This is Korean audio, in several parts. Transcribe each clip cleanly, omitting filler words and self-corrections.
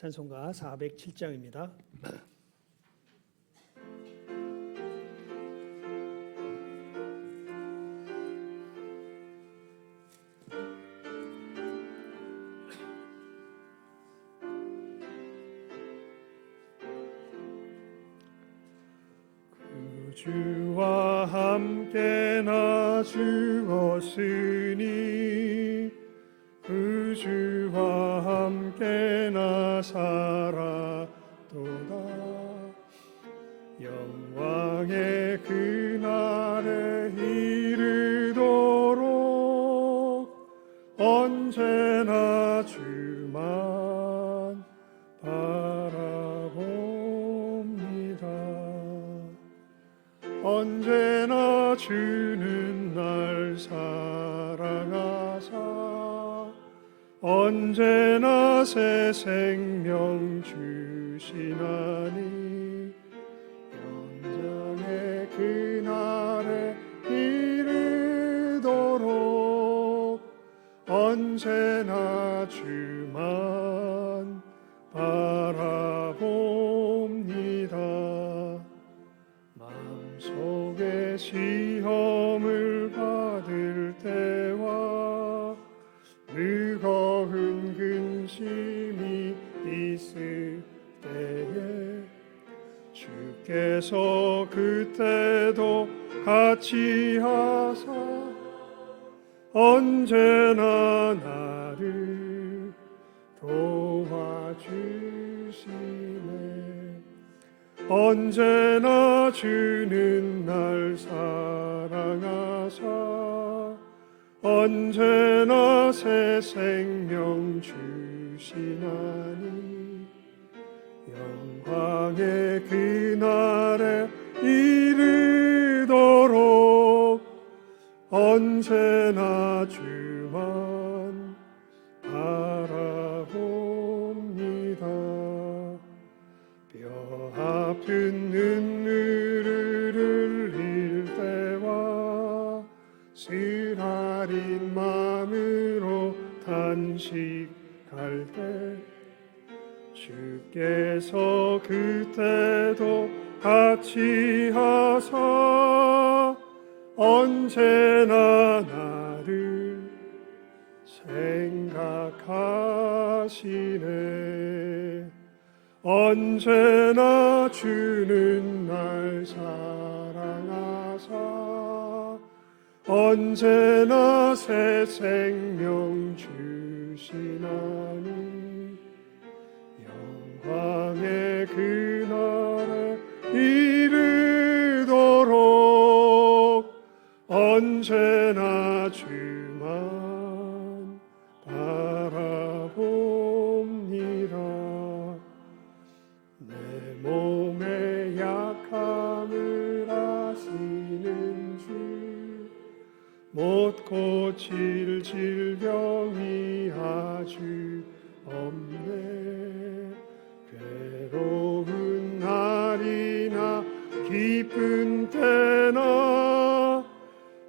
찬송가 407장입니다. 주와 함께 나 죽었으니 그 주와 함께 나 살았도다. 영광의 그날에 이르도록 언제나 주만 바라봅니다. 언제나 주는 날 사랑하사 언제나 새 생명 주시나니 영장의 그날에 이르도록 언제나 주만 바라봅니다. 마음속에 시험을 받을 때와 무거운 근심이 있을 때에 주께서 그때도 같이 하사 언제나 나를 도와주시네. 언제나 주는 날 사랑하사 언제나 새 생명 주시나니 영광의 그날에 이르도록 언제나 주만 바라봅니다. 뼈 아픈 눈물을 흘릴 때와 쓰라린 마음으로 단식할 때 주께서 그때도 같이 하사 언제나 나를 생각하시네. 언제나 주는 날 사랑하사 언제나 새 생명 주시나니 영광의 그날에 이르도록 언제나 주만 바라봅니다. 내 몸의 약함을 아시는 주 못 고칠 질병이 아주 없네. 괴로운 날이나 기쁜 때나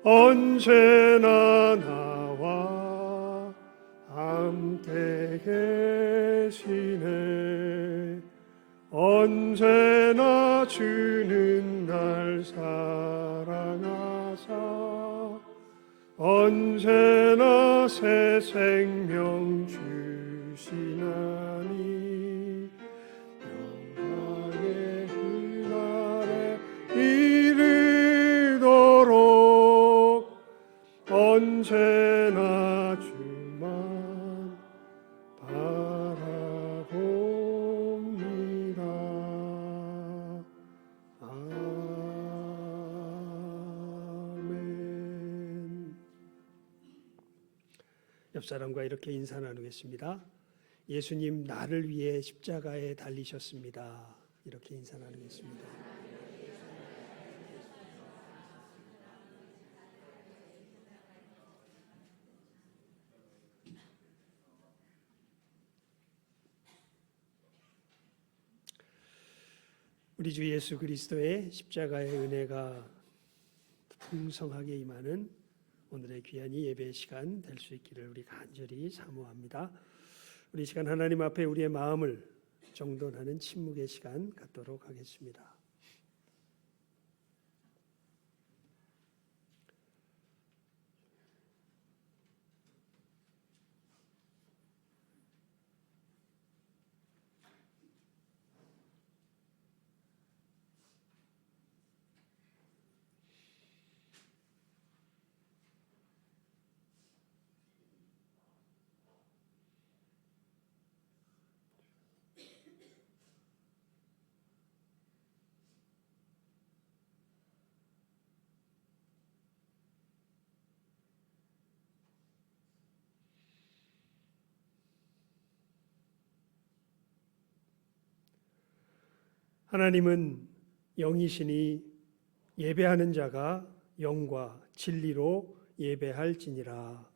언제나 나와 함께 계시네. 언제나 주는 날 사랑하사 언제나 새 생명 주시나니 영광의 그날에 이르도록 언제나 주만 바라봅니다. 옆 사람과 이렇게 인사 나누겠습니다. 예수님 나를 위해 십자가에 달리셨습니다. 이렇게 인사 나누겠습니다. 우리 주 예수 그리스도의 십자가의 은혜가 풍성하게 임하는 오늘의 귀한 이 예배 시간 될 수 있기를 우리 간절히 사모합니다. 우리 시간 하나님 앞에 우리의 마음을 정돈하는 침묵의 시간 갖도록 하겠습니다. 하나님은 영이시니 예배하는 자가 영과 진리로 예배할지니라.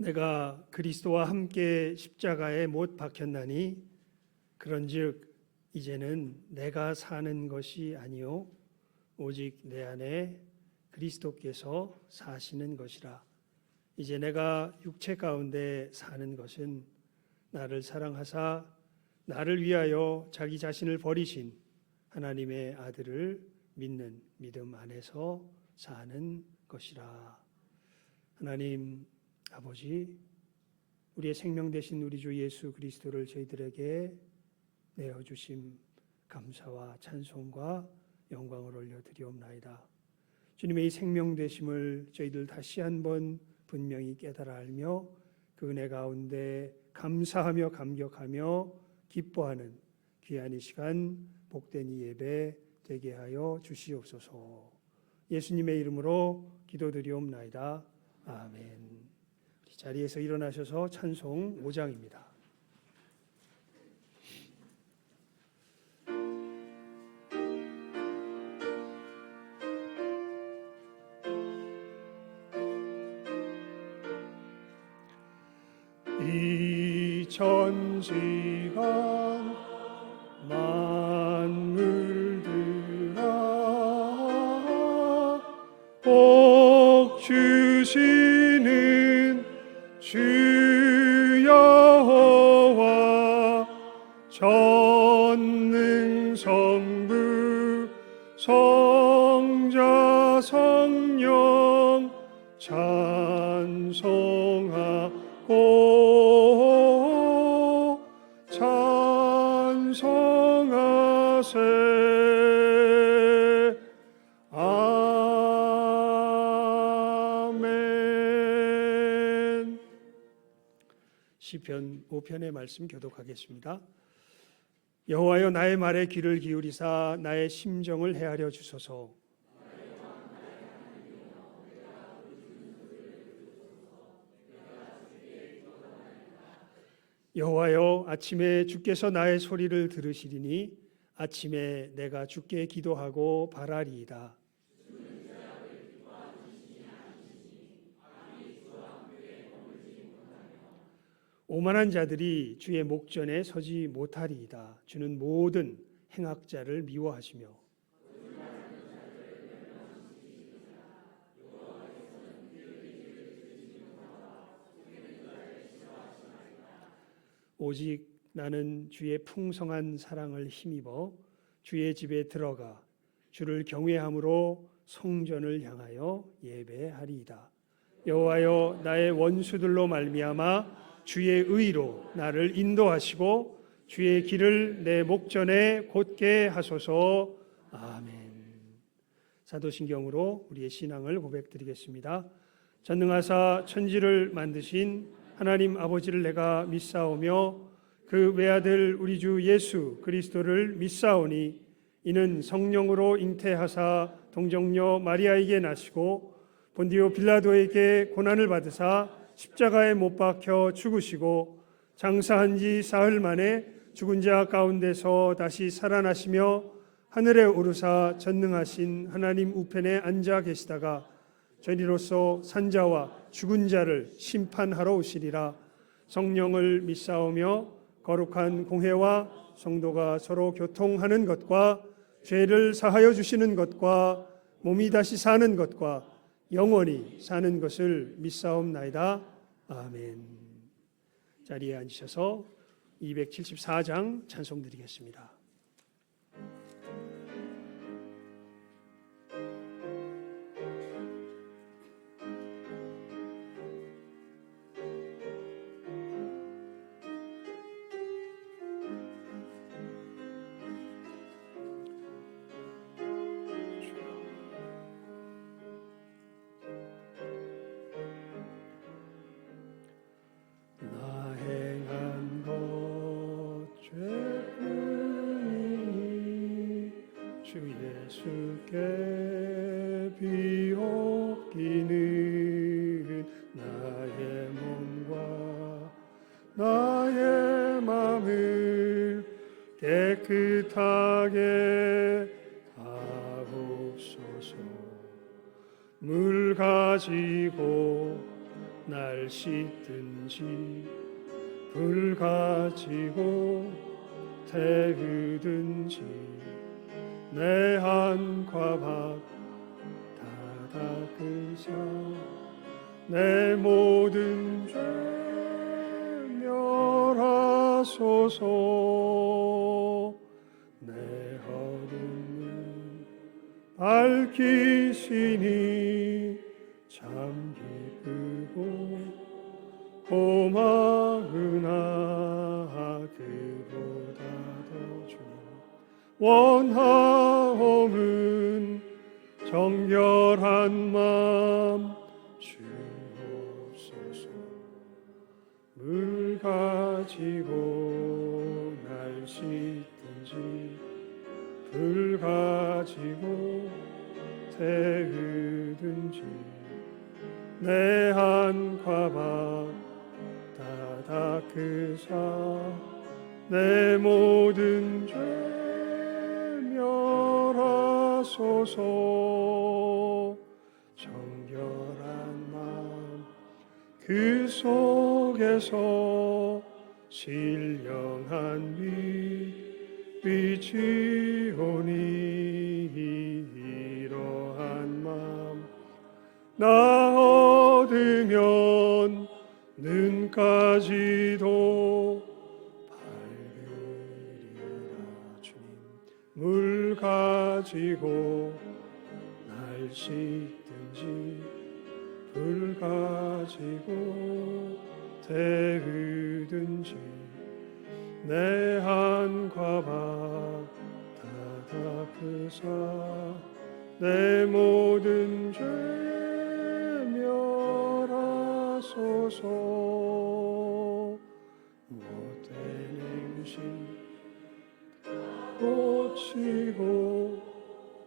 내가 그리스도와 함께 십자가에 못 박혔나니 그런즉 이제는 내가 사는 것이 아니요 오직 내 안에 그리스도께서 사시는 것이라. 이제 내가 육체 가운데 사는 것은 나를 사랑하사 나를 위하여 자기 자신을 버리신 하나님의 아들을 믿는 믿음 안에서 사는 것이라. 하나님 아버지, 우리의 생명 되신 우리 주 예수 그리스도를 저희들에게 내어주심 감사와 찬송과 영광을 올려드리옵나이다. 주님의 이 생명 되심을 저희들 다시 한번 분명히 깨달아 알며 그 은혜 가운데 감사하며 감격하며 기뻐하는 귀한 이 시간 복된 이 예배 되게 하여 주시옵소서. 예수님의 이름으로 기도드리옵나이다. 아멘. 자리에서 일어나셔서 찬송 5장입니다. 이 천지가 만물들아 복 주시는 주 여호와 전능성부 성자 성령 찬송하고 찬송하세. 아멘. 시편 5편의 말씀 교독하겠습니다. 여호와여 나의 말에 귀를 기울이사 나의 심정을 헤아려 주소서. 여호와여 아침에 주께서 나의 소리를 들으시리니 아침에 내가 주께 기도하고 바라리이다. 오만한 자들이 주의 목전에 서지 못하리이다. 주는 모든 행악자를 미워하시며 오직 나는 주의 풍성한 사랑을 힘입어 주의 집에 들어가 주를 경외함으로 성전을 향하여 예배하리이다. 여호와여 나의 원수들로 말미암아 주의 의로 나를 인도하시고 주의 길을 내 목전에 곧게 하소서. 아멘. 사도신경으로 우리의 신앙을 고백드리겠습니다. 전능하사 천지를 만드신 하나님 아버지를 내가 믿사오며 그 외아들 우리 주 예수 그리스도를 믿사오니 이는 성령으로 잉태하사 동정녀 마리아에게 나시고 본디오 빌라도에게 고난을 받으사 십자가에 못 박혀 죽으시고 장사한 지 사흘 만에 죽은 자 가운데서 다시 살아나시며 하늘에 오르사 전능하신 하나님 우편에 앉아 계시다가 저리로서 산자와 죽은 자를 심판하러 오시리라. 성령을 믿사오며 거룩한 공회와 성도가 서로 교통하는 것과 죄를 사하여 주시는 것과 몸이 다시 사는 것과 영원히 사는 것을 믿사옵나이다. 아멘. 자리에 앉으셔서 274장 찬송 드리겠습니다. 주 예수께 비옵기는 나의 몸과 나의 마음을 깨끗하게 하옵소서. 물 가지고 날 씻든지 불 가지고 태우든지 내 안과 밖 다 닦으사 내 모든 죄 멸하소서. 내 어둠을 밝히시니 참 기쁘고 고마우나 그보다 더 주님 원하옵은 정결한 마음 주옵소서. 물 가지고 날 씻든지 불 가지고 태우든지 내 안과 밖 다 닦으사 내 모든 죄 멸하소서. 정결한 마음 그 속에서 신령한 빛이오니 이러한 마음 나 얻으면 눈까지도 밝으리라. 주님 물 가지고 날 씻든지 불 가지고 태우든지 내 안과 밖 다 닦으사 내 모든 죄 멸하소서. 못된 행실 고치고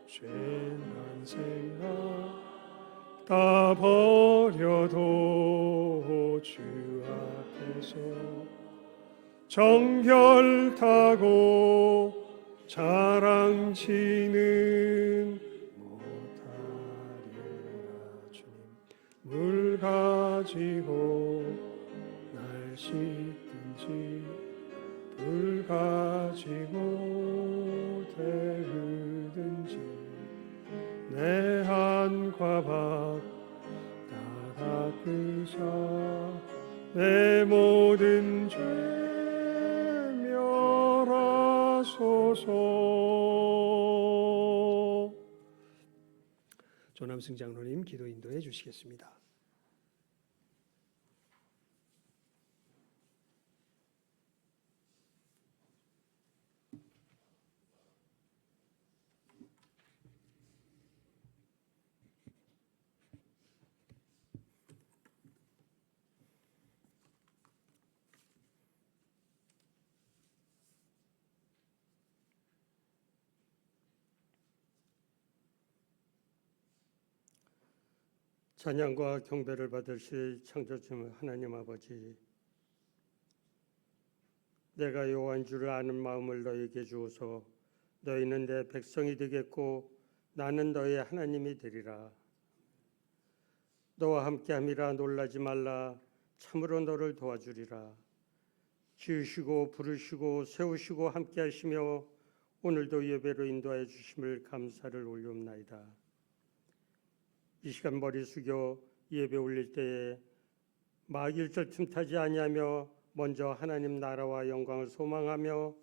죄난 생각 다 버려도 주 앞에서 정결타고 자랑치는 못하리라. 주님 물 가지고 날 씻든지 불 가지고 태우든지 내 안과 밖 다 닦으사 내 모든 죄 멸하소서. 조남승 장로님 기도 인도해 주시겠습니다. 찬양과 경배를 받으실 창조주 하나님 아버지, 내가 여호와인 줄을 아는 마음을 너희에게 주어서 너희는 내 백성이 되겠고 나는 너희의 하나님이 되리라. 너와 함께함이라 놀라지 말라. 참으로 너를 도와주리라. 지으시고 부르시고 세우시고 함께하시며 오늘도 예배로 인도하여 주심을 감사를 올리옵나이다. 이 시간 머리 숙여 예배 올릴 때에 마길절 틈타지 아니하며 먼저 하나님 나라와 영광을 소망하며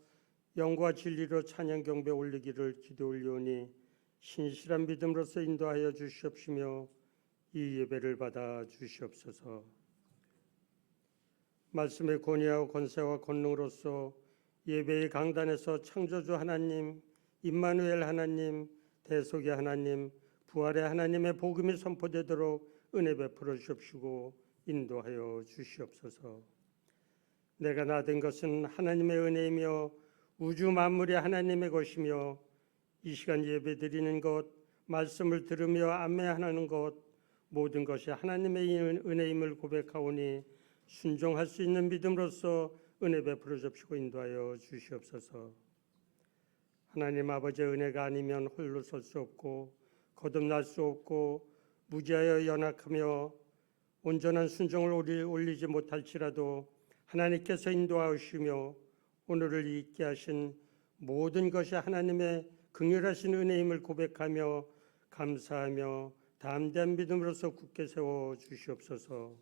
영과 진리로 찬양 경배 올리기를 기도 올리오니 신실한 믿음으로써 인도하여 주시옵시며 이 예배를 받아 주시옵소서. 말씀의 권위와 권세와 권능으로서 예배의 강단에서 창조주 하나님, 임마누엘 하나님, 대속의 하나님, 부활의 하나님의 복음이 선포되도록 은혜 베풀어 주시옵시고 인도하여 주시옵소서. 내가 나된 것은 하나님의 은혜이며 우주 만물이 하나님의 것이며 이 시간 예배 드리는 것, 말씀을 들으며 안매하는 것, 모든 것이 하나님의 은혜임을 고백하오니 순종할 수 있는 믿음으로써 은혜 베풀어 주시고 인도하여 주시옵소서. 하나님 아버지의 은혜가 아니면 홀로 설 수 없고 거듭날 수 없고 무지하여 연약하며 온전한 순종을 올리지 못할지라도 하나님께서 인도하시며 오늘을 있게 하신 모든 것이 하나님의 긍휼하신 은혜임을 고백하며 감사하며 담대한 믿음으로써 굳게 세워 주시옵소서.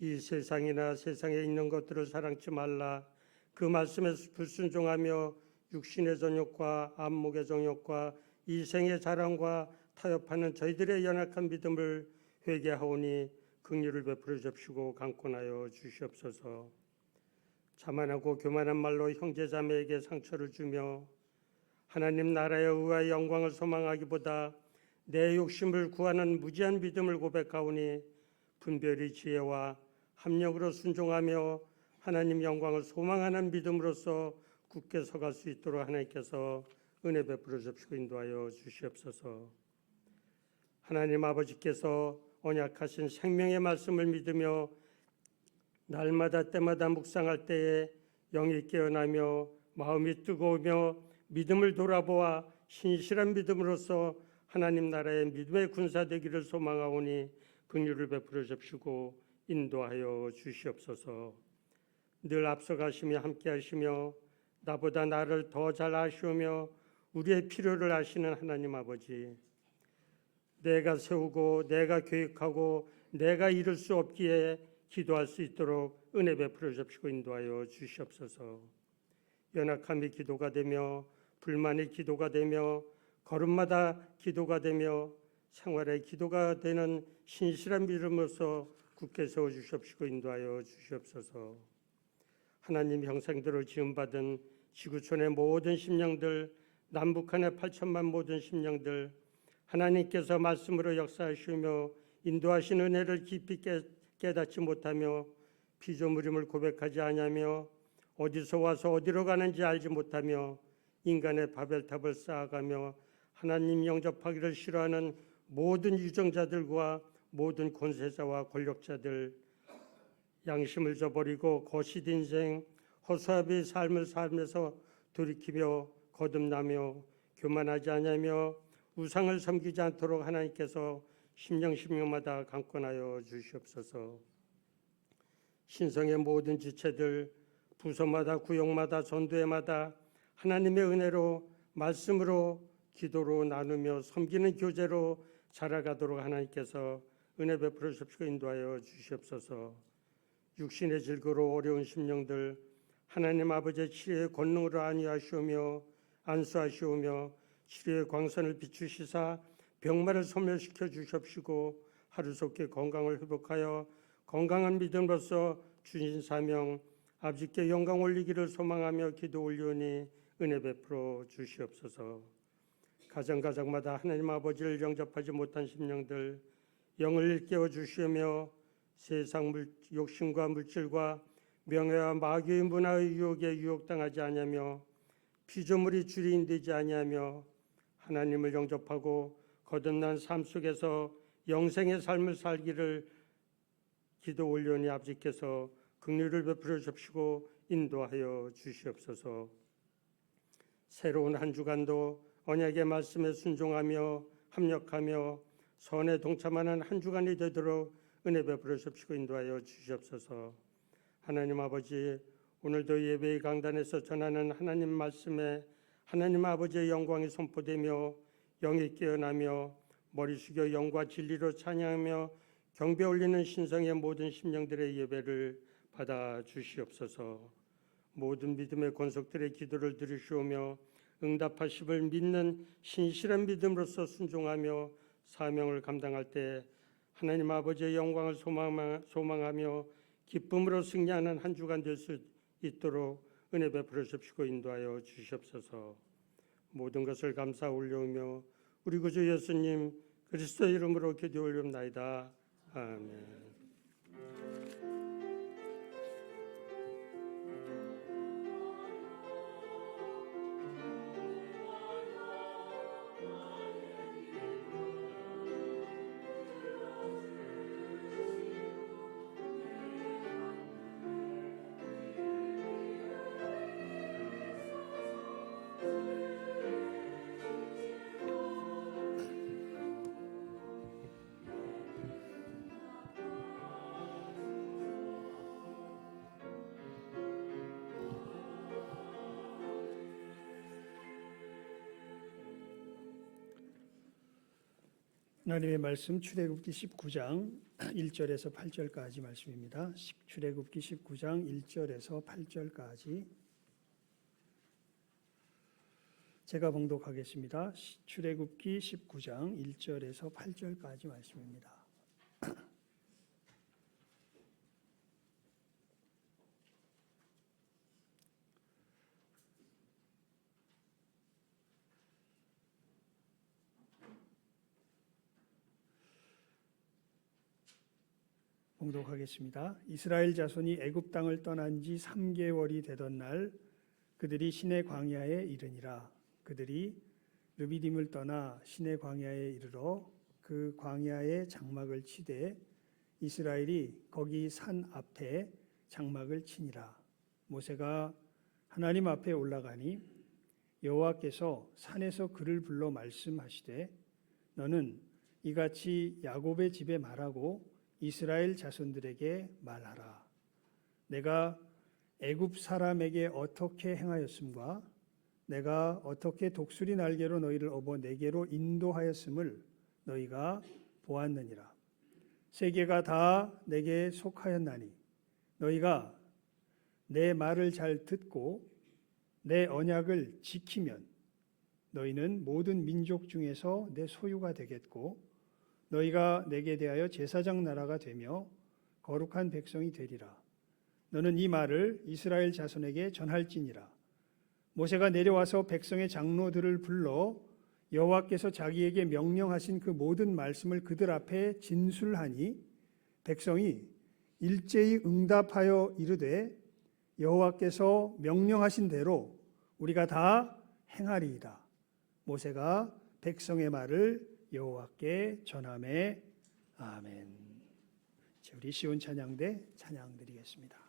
이 세상이나 세상에 있는 것들을 사랑치 말라. 그 말씀에 불순종하며 육신의 정욕과 안목의 정욕과 이생의 자랑과 타협하는 저희들의 연약한 믿음을 회개하오니 긍휼을 베풀어 주시고 강권하여 주시옵소서. 자만하고 교만한 말로 형제자매에게 상처를 주며 하나님 나라의 의와 영광을 소망하기보다 내 욕심을 구하는 무지한 믿음을 고백하오니 분별의 지혜와 합력으로 순종하며 하나님 영광을 소망하는 믿음으로써 굳게 서갈 수 있도록 하나님께서 은혜 베풀어 주시고 인도하여 주시옵소서. 하나님 아버지께서 언약하신 생명의 말씀을 믿으며 날마다 때마다 묵상할 때에 영이 깨어나며 마음이 뜨거우며 믿음을 돌아보아 신실한 믿음으로써 하나님 나라의 믿음의 군사 되기를 소망하오니 긍휼을 베풀어 주시고 인도하여 주시옵소서. 늘 앞서가시며 함께하시며 나보다 나를 더 잘 아시오며 우리의 필요를 아시는 하나님 아버지, 내가 세우고 내가 계획하고 내가 이룰 수 없기에 기도할 수 있도록 은혜 베풀어 주시고 인도하여 주시옵소서. 연약함이 기도가 되며 불만이 기도가 되며 걸음마다 기도가 되며 생활의 기도가 되는 신실한 믿음으로서 굳게 세워 주시옵시고 인도하여 주시옵소서. 하나님 형상대로 지음받은 지구촌의 모든 심령들, 남북한의 8천만 모든 심령들, 하나님께서 말씀으로 역사하시며 인도하신 은혜를 깊이 깨닫지 못하며 피조물임을 고백하지 아니하며 어디서 와서 어디로 가는지 알지 못하며 인간의 바벨탑을 쌓아가며 하나님 영접하기를 싫어하는 모든 유정자들과 모든 권세자와 권력자들, 양심을 저버리고 거짓 인생, 허수아비 삶을 살면서 돌이키며 거듭나며 교만하지 않으며 우상을 섬기지 않도록 하나님께서 심령마다 강권하여 주시옵소서. 신성의 모든 지체들, 부서마다 구역마다 전도회마다 하나님의 은혜로 말씀으로 기도로 나누며 섬기는 교제로 자라가도록 하나님께서 은혜 베풀어 주시고 인도하여 주시옵소서. 육신의 질거로 어려운 심령들, 하나님 아버지의 치료의 권능으로 안수하시오며 치료의 광선을 비추시사 병마를 소멸시켜 주시옵시고 하루속히 건강을 회복하여 건강한 믿음으로써 주신 사명 아버지께 영광 올리기를 소망하며 기도 올리오니 은혜 베풀어 주시옵소서. 가정마다 하나님 아버지를 영접하지 못한 심령들 영을 일깨워 주시며 세상 욕심과 물질과 명예와 마귀의 문화의 유혹에 유혹당하지 아니하며 피조물이 주인되지 아니하며 하나님을 영접하고 거듭난 삶 속에서 영생의 삶을 살기를 기도 올려니 아버지께서 긍휼을 베풀어 주시고 인도하여 주시옵소서. 새로운 한 주간도 언약의 말씀에 순종하며 합력하며 선에 동참하는 한 주간이 되도록 은혜 베풀어 주시고 인도하여 주시옵소서. 하나님 아버지, 오늘도 예배의 강단에서 전하는 하나님 말씀에 하나님 아버지의 영광이 선포되며 영이 깨어나며 머리 숙여 영과 진리로 찬양하며 경배 올리는 신성의 모든 심령들의 예배를 받아 주시옵소서. 모든 믿음의 권속들의 기도를 들으시오며 응답하심을 믿는 신실한 믿음으로서 순종하며 사명을 감당할 때 하나님 아버지의 영광을 소망하며 기쁨으로 승리하는 한 주간 될 수 있도록 은혜 베풀어 주시고 인도하여 주시옵소서. 모든 것을 감사 올려오며 우리 구주 예수님 그리스도 이름으로 기도 올리옵나이다. 아멘. 하나님의 말씀 출애굽기 19장 1절에서 8절까지 말씀입니다. 출애굽기 19장 1절에서 8절까지 제가 봉독하겠습니다. 출애굽기 19장 1절에서 8절까지 말씀입니다. 봉독하겠습니다. 이스라엘 자손이 애굽 땅을 떠난 지 3개월이 되던 날 그들이 시내 광야에 이르니라. 그들이 르비딤을 떠나 시내 광야에 이르러 그 광야에 장막을 치되 이스라엘이 거기 산 앞에 장막을 치니라. 모세가 하나님 앞에 올라가니 여호와께서 산에서 그를 불러 말씀하시되 너는 이같이 야곱의 집에 말하고 이스라엘 자손들에게 말하라. 내가 애굽 사람에게 어떻게 행하였음과 내가 어떻게 독수리 날개로 너희를 업어 내게로 인도하였음을 너희가 보았느니라. 세계가 다 내게 속하였나니 너희가 내 말을 잘 듣고 내 언약을 지키면 너희는 모든 민족 중에서 내 소유가 되겠고 너희가 내게 대하여 제사장 나라가 되며 거룩한 백성이 되리라. 너는 이 말을 이스라엘 자손에게 전할지니라. 모세가 내려와서 백성의 장로들을 불러 여호와께서 자기에게 명령하신 그 모든 말씀을 그들 앞에 진술하니 백성이 일제히 응답하여 이르되 여호와께서 명령하신 대로 우리가 다 행하리이다. 모세가 백성의 말을 여호와께 전하매 아멘. 우리 시온 찬양대 찬양 드리겠습니다.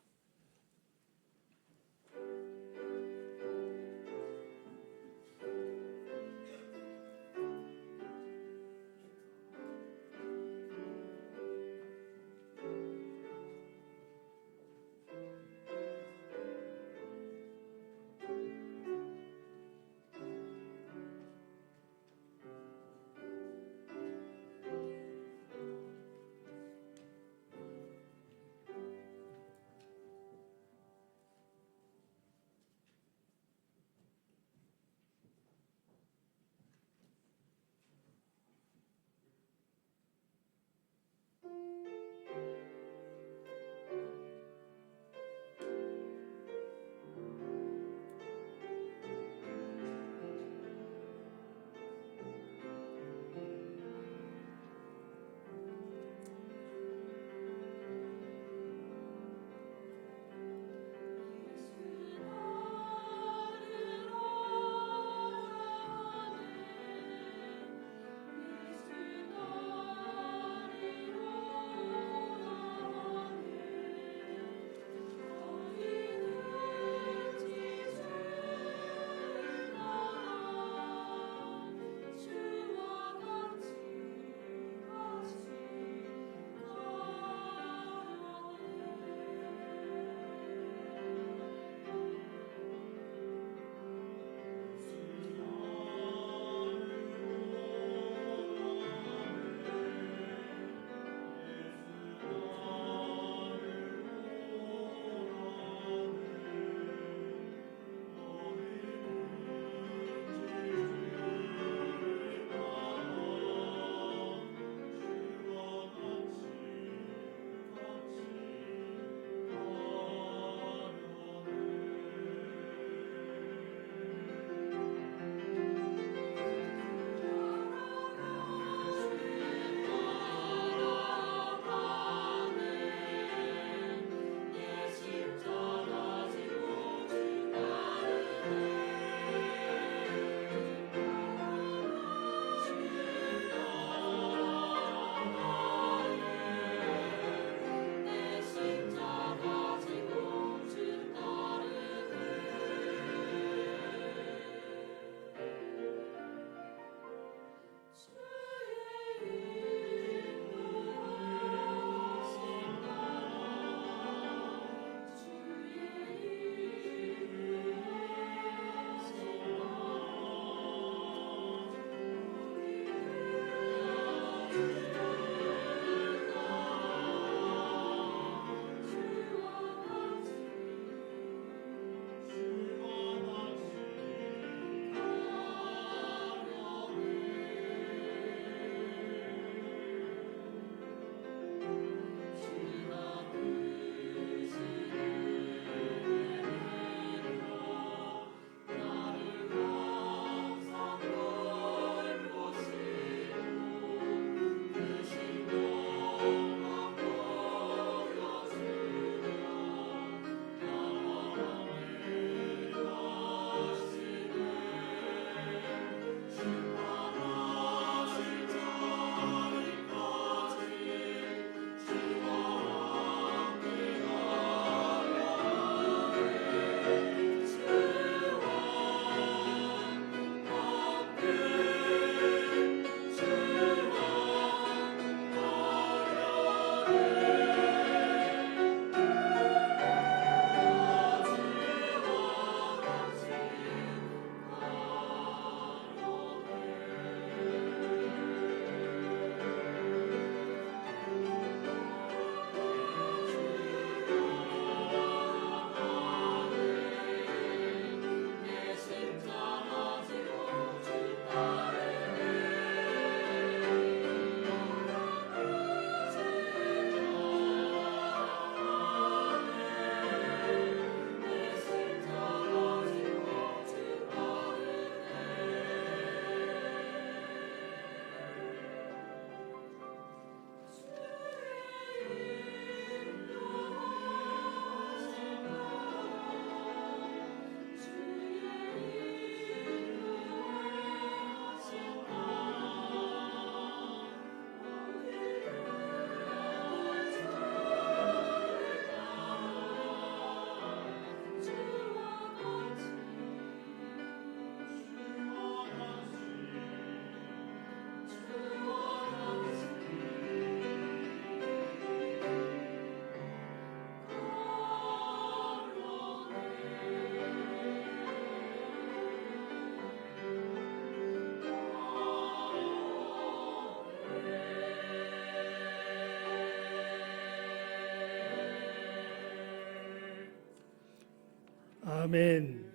아멘.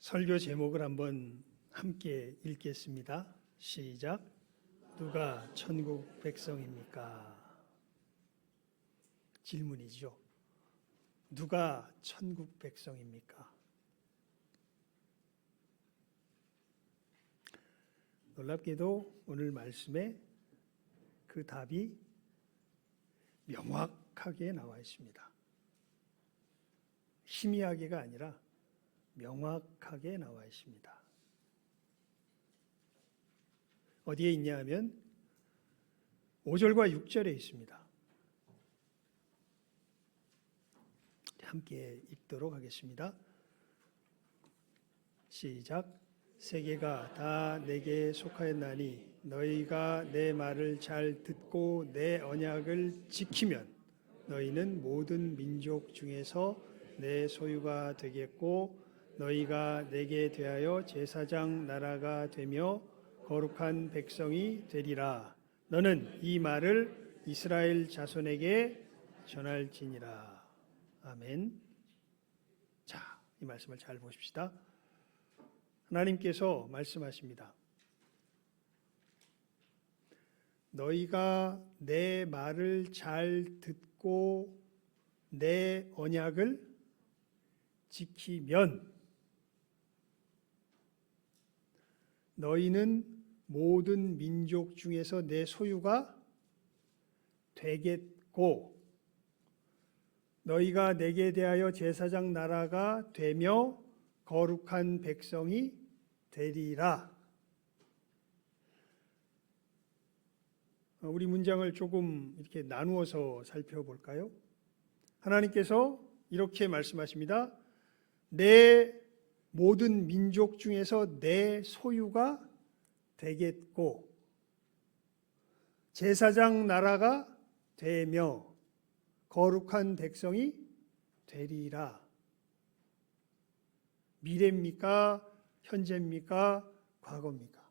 설교 제목을 한번 함께 읽겠습니다. 시작. 누가 천국 백성입니까? 질문이죠. 누가 천국 백성입니까? 놀랍게도 오늘 말씀에 그 답이 명확하게 나와 있습니다. 희미하게가 아니라 명확하게 나와 있습니다. 어디에 있냐 하면 5절과 6절에 있습니다. 함께 읽도록 하겠습니다. 시작. 세계가 다 내게 속하였나니 너희가 내 말을 잘 듣고 내 언약을 지키면 너희는 모든 민족 중에서 내 소유가 되겠고 너희가 내게 대하여 제사장 나라가 되며 거룩한 백성이 되리라. 너는 이 말을 이스라엘 자손에게 전할지니라. 아멘. 자, 이 말씀을 잘 보십시다. 하나님께서 말씀하십니다. 너희가 내 말을 잘 듣고 내 언약을 지키면 너희는 모든 민족 중에서 내 소유가 되겠고 너희가 내게 대하여 제사장 나라가 되며 거룩한 백성이 되리라. 우리 문장을 조금 이렇게 나누어서 살펴볼까요? 하나님께서 이렇게 말씀하십니다. 내 모든 민족 중에서 내 소유가 되겠고 제사장 나라가 되며 거룩한 백성이 되리라. 미래입니까? 현재입니까? 과거입니까?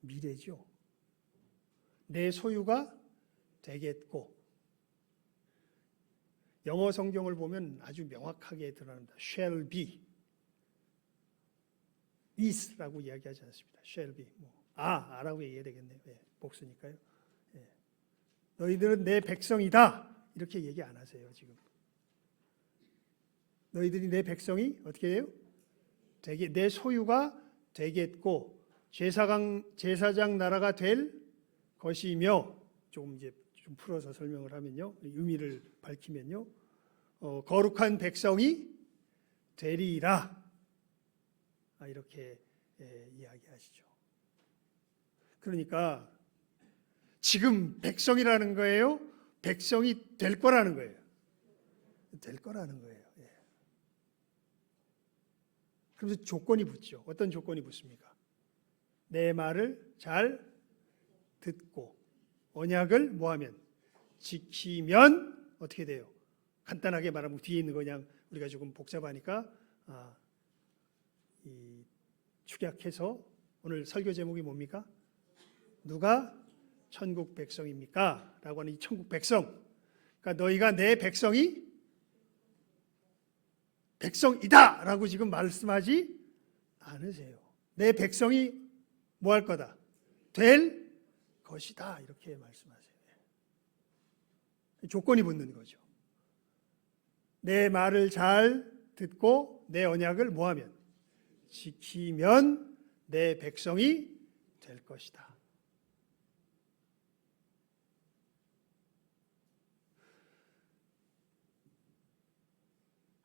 미래죠. 내 소유가 되겠고 영어 성경을 보면 아주 명확하게 드러납니다. shall be, is라고 이야기하지 않습니다. shall be, 아라고 얘기해야 되겠네요. 예, 복수니까요. 예. 너희들은 내 백성이다 이렇게 얘기 안 하세요. 지금 너희들이 내 백성이 어떻게 돼요? 내 소유가 되겠고 제사장 나라가 될 것이며 조금 이제 좀 풀어서 설명을 하면요, 의미를 밝히면요, 거룩한 백성이 되리라. 이렇게 이야기하시죠. 그러니까 지금 백성이라는 거예요? 백성이 될 거라는 거예요. 될 거라는 거예요. 예. 그래서 조건이 붙죠. 어떤 조건이 붙습니까? 내 말을 잘 듣고 언약을 뭐하면 지키면 어떻게 돼요? 간단하게 말하면 뒤에 있는 거 그냥 우리가 조금 복잡하니까 축약해서 오늘 설교 제목이 뭡니까? 누가 천국 백성입니까? 라고 하는 이 천국 백성. 그러니까 너희가 내 백성이다 라고 지금 말씀하지 않으세요. 내 백성이 뭐 할 거다? 될 것이다. 이렇게 말씀하세요. 조건이 붙는 거죠. 내 말을 잘 듣고 내 언약을 뭐하면? 지키면 내 백성이 될 것이다.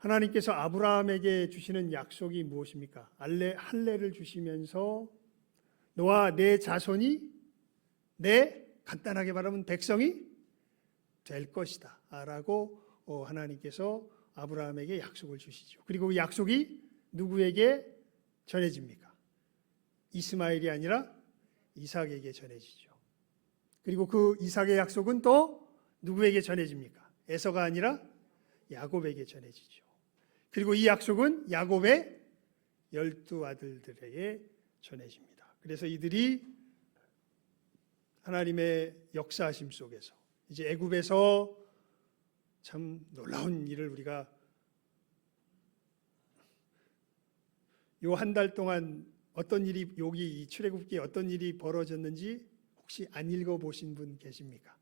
하나님께서 아브라함에게 주시는 약속이 무엇입니까? 할례를 주시면서 너와 내 자손이 간단하게 말하면 백성이 될 것이다 라고 하나님께서 아브라함에게 약속을 주시죠. 그리고 그 약속이 누구에게 전해집니까? 이스마엘이 아니라 이삭에게 전해지죠. 그리고 그 이삭의 약속은 또 누구에게 전해집니까? 에서가 아니라 야곱에게 전해지죠. 그리고 이 약속은 야곱의 12아들들에게 전해집니다. 그래서 이들이 하나님의 역사하심 속에서 이제 애굽에서 참 놀라운 일을 우리가 요 한 달 동안 어떤 일이 여기 이 출애굽기에 어떤 일이 벌어졌는지 혹시 안 읽어보신 분 계십니까?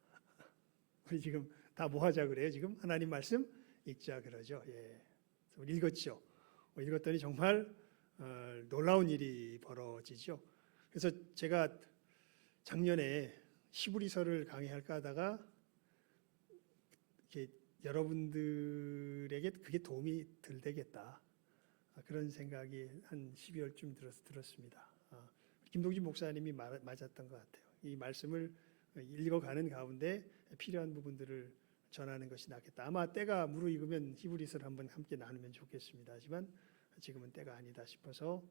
우리 지금 다 뭐 하자 그래요? 지금 하나님 말씀 읽자 그러죠. 예, 우리 읽었죠. 읽었더니 정말 놀라운 일이 벌어지죠. 그래서 제가 작년에 히브리서를 강의할까 하다가 이렇게 여러분들에게 그게 도움이 덜 되겠다. 그런 생각이 한 12월쯤 들었습니다. 김동진 목사님이 맞았던 것 같아요. 이 말씀을 읽어가는 가운데 필요한 부분들을 전하는 것이 낫겠다. 아마 때가 무르익으면 히브리서를 한번 함께 나누면 좋겠습니다. 하지만 지금은 때가 아니다 싶어서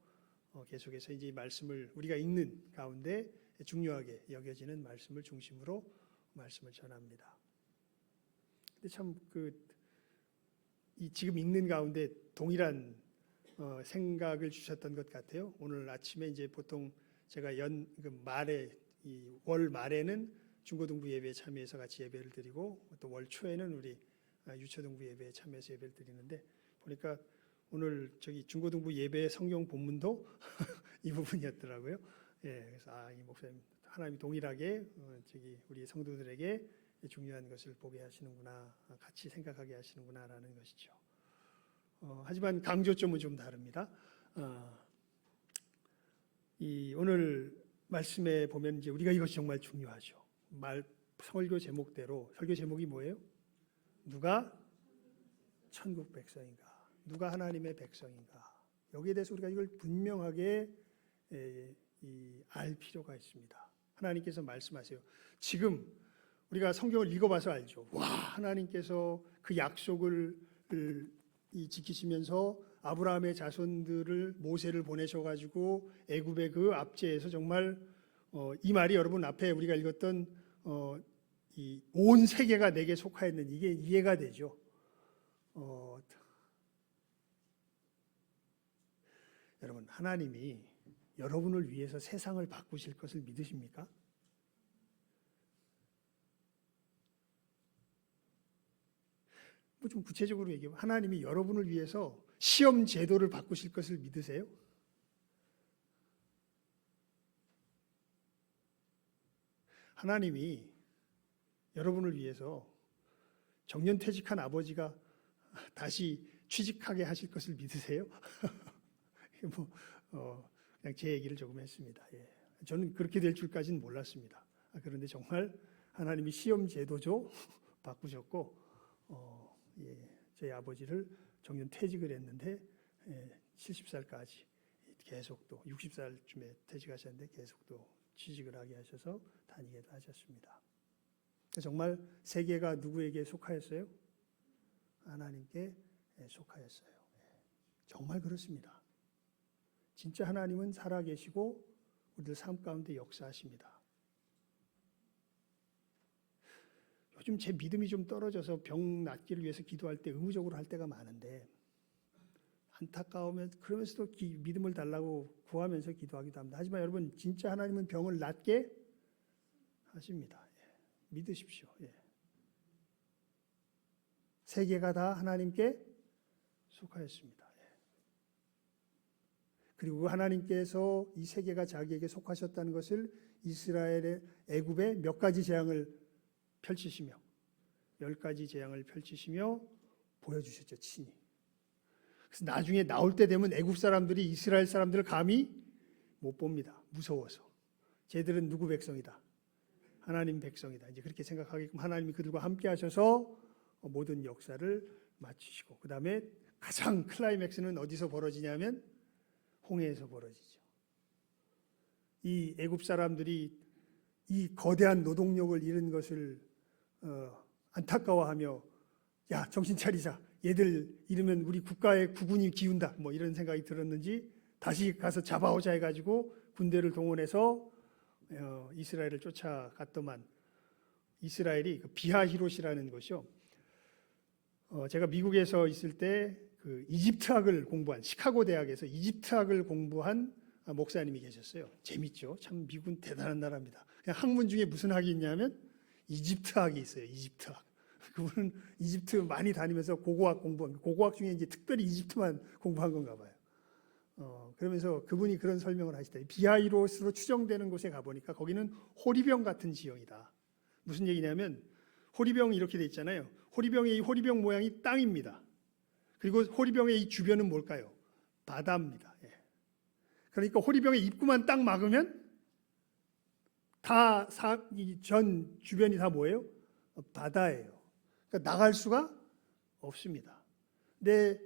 계속해서 이제 이 말씀을 우리가 읽는 가운데 중요하게 여겨지는 말씀을 중심으로 말씀을 전합니다. 근데 참 이 지금 읽는 가운데 동일한 생각을 주셨던 것 같아요. 오늘 아침에 이제 보통 제가 월 말에는 중고등부 예배에 참여해서 같이 예배를 드리고 또 월 초에는 우리 유초등부 예배에 참여해서 예배를 드리는데 보니까 오늘 저기 중고등부 예배 성경 본문도 이 부분이었더라고요. 예, 그래서 이 목사님 하나님이 동일하게 저기 우리 성도들에게 중요한 것을 보게 하시는구나, 같이 생각하게 하시는구나라는 것이죠. 하지만 강조점은 좀 다릅니다. 이 오늘 말씀에 보면 이제 우리가 이것이 정말 중요하죠. 설교 제목대로 설교 제목이 뭐예요? 누가 천국 백성인가? 누가 하나님의 백성인가? 여기에 대해서 우리가 이걸 분명하게 알 필요가 있습니다. 하나님께서 말씀하세요. 지금 우리가 성경을 읽어봐서 알죠. 와, 하나님께서 그 약속을 지키시면서 아브라함의 자손들을 모세를 보내셔가지고 애굽의 그 압제에서 정말 이 말이 여러분 앞에 우리가 읽었던 이 온 세계가 내게 속하였는 이게 이해가 되죠. 여러분 하나님이 여러분을 위해서 세상을 바꾸실 것을 믿으십니까? 좀 구체적으로 얘기하면 하나님이 여러분을 위해서 시험 제도를 바꾸실 것을 믿으세요? 하나님이 여러분을 위해서 정년퇴직한 아버지가 다시 취직하게 하실 것을 믿으세요? 그냥 제 얘기를 조금 했습니다. 예. 저는 그렇게 될 줄까지는 몰랐습니다. 그런데 정말 하나님이 시험 제도죠 바꾸셨고 저희 아버지를 정년 퇴직을 했는데 70살까지 계속 또 60살쯤에 퇴직하셨는데 계속 또 취직을 하게 하셔서 다니게도 하셨습니다. 정말 세계가 누구에게 속하였어요? 하나님께 속하였어요. 정말 그렇습니다. 진짜 하나님은 살아계시고 우리들 삶 가운데 역사하십니다. 요즘 제 믿음이 좀 떨어져서 병 낫기를 위해서 기도할 때 의무적으로 할 때가 많은데 안타까우면 그러면서도 믿음을 달라고 구하면서 기도하기도 합니다. 하지만 여러분 진짜 하나님은 병을 낫게 하십니다. 믿으십시오. 세계가 다 하나님께 속하였습니다. 그리고 하나님께서 이 세계가 자기에게 속하셨다는 것을 이스라엘의 애굽에 몇 가지 재앙을 펼치시며 10가지 재앙을 펼치시며 보여주셨죠. 친히. 그래서 나중에 나올 때 되면 애굽 사람들이 이스라엘 사람들을 감히 못 봅니다. 무서워서. 쟤들은 누구 백성이다? 하나님 백성이다. 이제 그렇게 생각하게끔 하나님이 그들과 함께 하셔서 모든 역사를 마치시고 그 다음에 가장 클라이맥스는 어디서 벌어지냐면 홍해에서 벌어지죠. 이 애굽 사람들이 이 거대한 노동력을 잃은 것을 안타까워하며 야 정신 차리자. 얘들 잃으면 우리 국가의 국운이 기운다. 뭐 이런 생각이 들었는지 다시 가서 잡아오자 해가지고 군대를 동원해서 이스라엘을 쫓아갔더만 이스라엘이 그 비하히롯이라는 것이요. 제가 미국에서 있을 때 그 이집트학을 공부한 시카고 대학에서 이집트학을 공부한 목사님이 계셨어요. 재밌죠. 참 미국은 대단한 나라입니다. 그냥 학문 중에 무슨 학이 있냐면 이집트학이 있어요. 이집트학. 그분은 이집트 많이 다니면서 고고학 공부합니다. 고고학 중에 이제 특별히 이집트만 공부한 건가 봐요. 그러면서 그분이 그런 설명을 하시다. 비하히롯으로 추정되는 곳에 가보니까 거기는 호리병 같은 지형이다. 무슨 얘기냐면 호리병이 이렇게 돼 있잖아요. 호리병의 이 호리병 모양이 땅입니다. 그리고 호리병의 이 주변은 뭘까요? 바다입니다. 예. 그러니까 호리병의 입구만 딱 막으면 전 주변이 다 뭐예요? 바다예요. 그러니까 나갈 수가 없습니다. 근데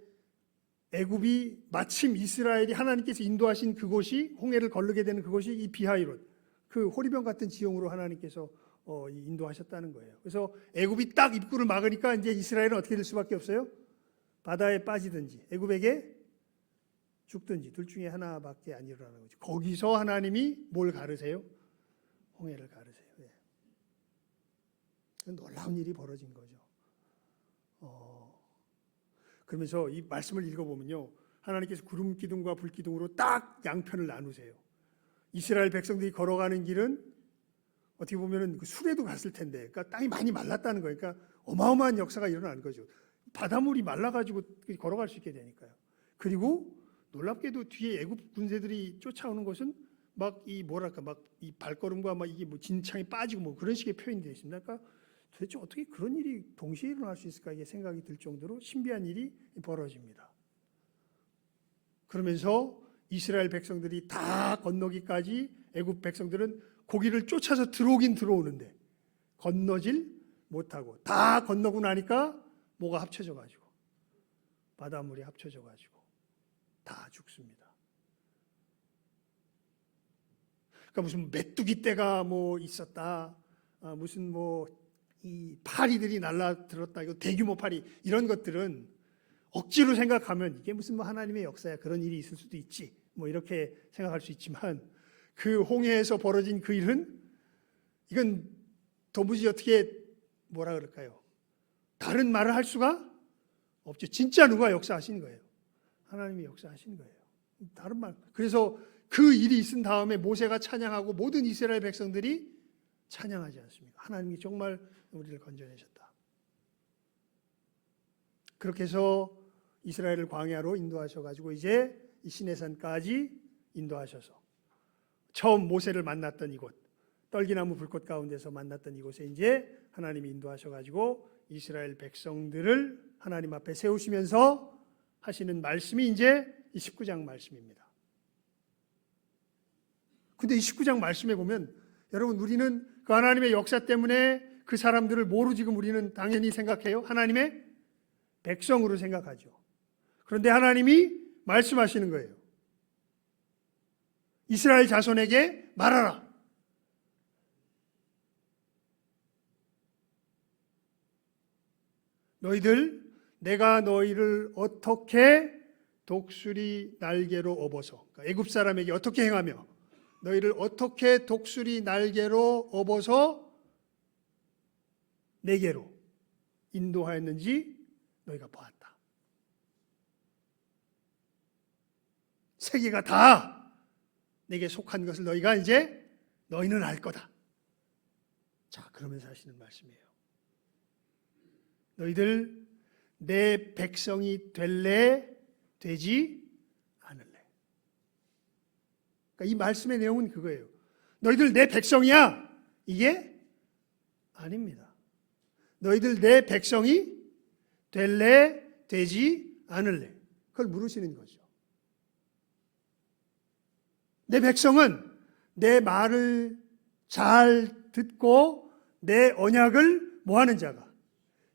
애굽이 마침 이스라엘이 하나님께서 인도하신 그곳이 홍해를 걸르게 되는 그곳이 이 비하히롯, 그 호리병 같은 지형으로 하나님께서 인도하셨다는 거예요. 그래서 애굽이 딱 입구를 막으니까 이제 이스라엘은 어떻게 될 수밖에 없어요? 바다에 빠지든지 애굽에게 죽든지 둘 중에 하나밖에 안 일어나는 거죠. 거기서 하나님이 뭘 가르세요? 홍해를 가르세요. 예. 놀라운 일이 벌어진 거죠. 그러면서 이 말씀을 읽어보면요, 하나님께서 구름 기둥과 불 기둥으로 딱 양편을 나누세요. 이스라엘 백성들이 걸어가는 길은 어떻게 보면은 그 수레도 갔을 텐데, 그러니까 땅이 많이 말랐다는 거예요. 그러니까 어마어마한 역사가 일어나는 거죠. 바닷물이 말라가지고 걸어갈 수 있게 되니까요. 그리고 놀랍게도 뒤에 애굽 군대들이 쫓아오는 것은 막 이 뭐랄까 막 이 발걸음과 막 이게 뭐 진창이 빠지고 뭐 그런 식의 표현이 되어 있습니다. 그러니까 도대체 어떻게 그런 일이 동시에 일어날 수 있을까 이게 생각이 들 정도로 신비한 일이 벌어집니다. 그러면서 이스라엘 백성들이 다 건너기까지 애굽 백성들은 고기를 쫓아서 들어오긴 들어오는데 건너질 못하고 다 건너고 나니까 뭐가 합쳐져 가지고 바닷물이 합쳐져 가지고 다 죽습니다. 그러니까 무슨 메뚜기 떼가 뭐 있었다, 무슨 뭐 이 파리들이 날라들었다, 이거 대규모 파리 이런 것들은 억지로 생각하면 이게 무슨 뭐 하나님의 역사야, 그런 일이 있을 수도 있지 뭐 이렇게 생각할 수 있지만 그 홍해에서 벌어진 그 일은 이건 도무지 어떻게 뭐라 그럴까요? 다른 말을 할 수가 없죠. 진짜 누가 역사하신 거예요? 하나님이 역사하신 거예요. 다른 말. 그래서 그 일이 있은 다음에 모세가 찬양하고 모든 이스라엘 백성들이 찬양하지 않습니까? 하나님이 정말 우리를 건져내셨다. 그렇게 해서 이스라엘을 광야로 인도하셔가지고 이제 이 시내산까지 인도하셔서 처음 모세를 만났던 이곳, 떨기나무 불꽃 가운데서 만났던 이곳에 이제 하나님이 인도하셔가지고 이스라엘 백성들을 하나님 앞에 세우시면서 하시는 말씀이 이제 이 19장 말씀입니다. 근데 이 19장 말씀에 보면 여러분, 우리는 그 하나님의 역사 때문에 그 사람들을 뭐로 지금 우리는 당연히 생각해요? 하나님의 백성으로 생각하죠. 그런데 하나님이 말씀하시는 거예요. 이스라엘 자손에게 말하라. 내가 너희를 어떻게 독수리 날개로 업어서, 그러니까 애굽 사람에게 어떻게 행하며 너희를 어떻게 독수리 날개로 업어서 내게로 인도하였는지 너희가 보았다. 세계가 다 내게 속한 것을 너희는 알 거다. 자, 그러면서 하시는 말씀이에요. 너희들 내 백성이 될래 되지 않을래. 그러니까 이 말씀의 내용은 그거예요. 너희들 내 백성이야. 이게 아닙니다. 너희들 내 백성이 될래 되지 않을래. 그걸 물으시는 거죠. 내 백성은 내 말을 잘 듣고 내 언약을 뭐하는 자가,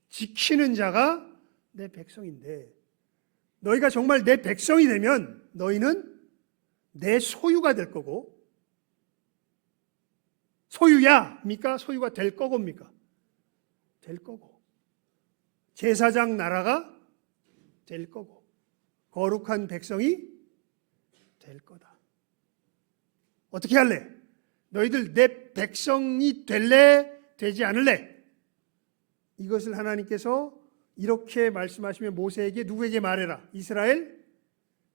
지키는 자가 내 백성인데 너희가 정말 내 백성이 되면 너희는 내 소유가 될 거고, 소유야입니까? 소유가 될 거고입니까? 될 거고, 제사장 나라가 될 거고, 거룩한 백성이 될 거다. 어떻게 할래? 너희들 내 백성이 될래? 되지 않을래? 이것을 하나님께서 이렇게 말씀하시며 모세에게 누구에게 말해라? 이스라엘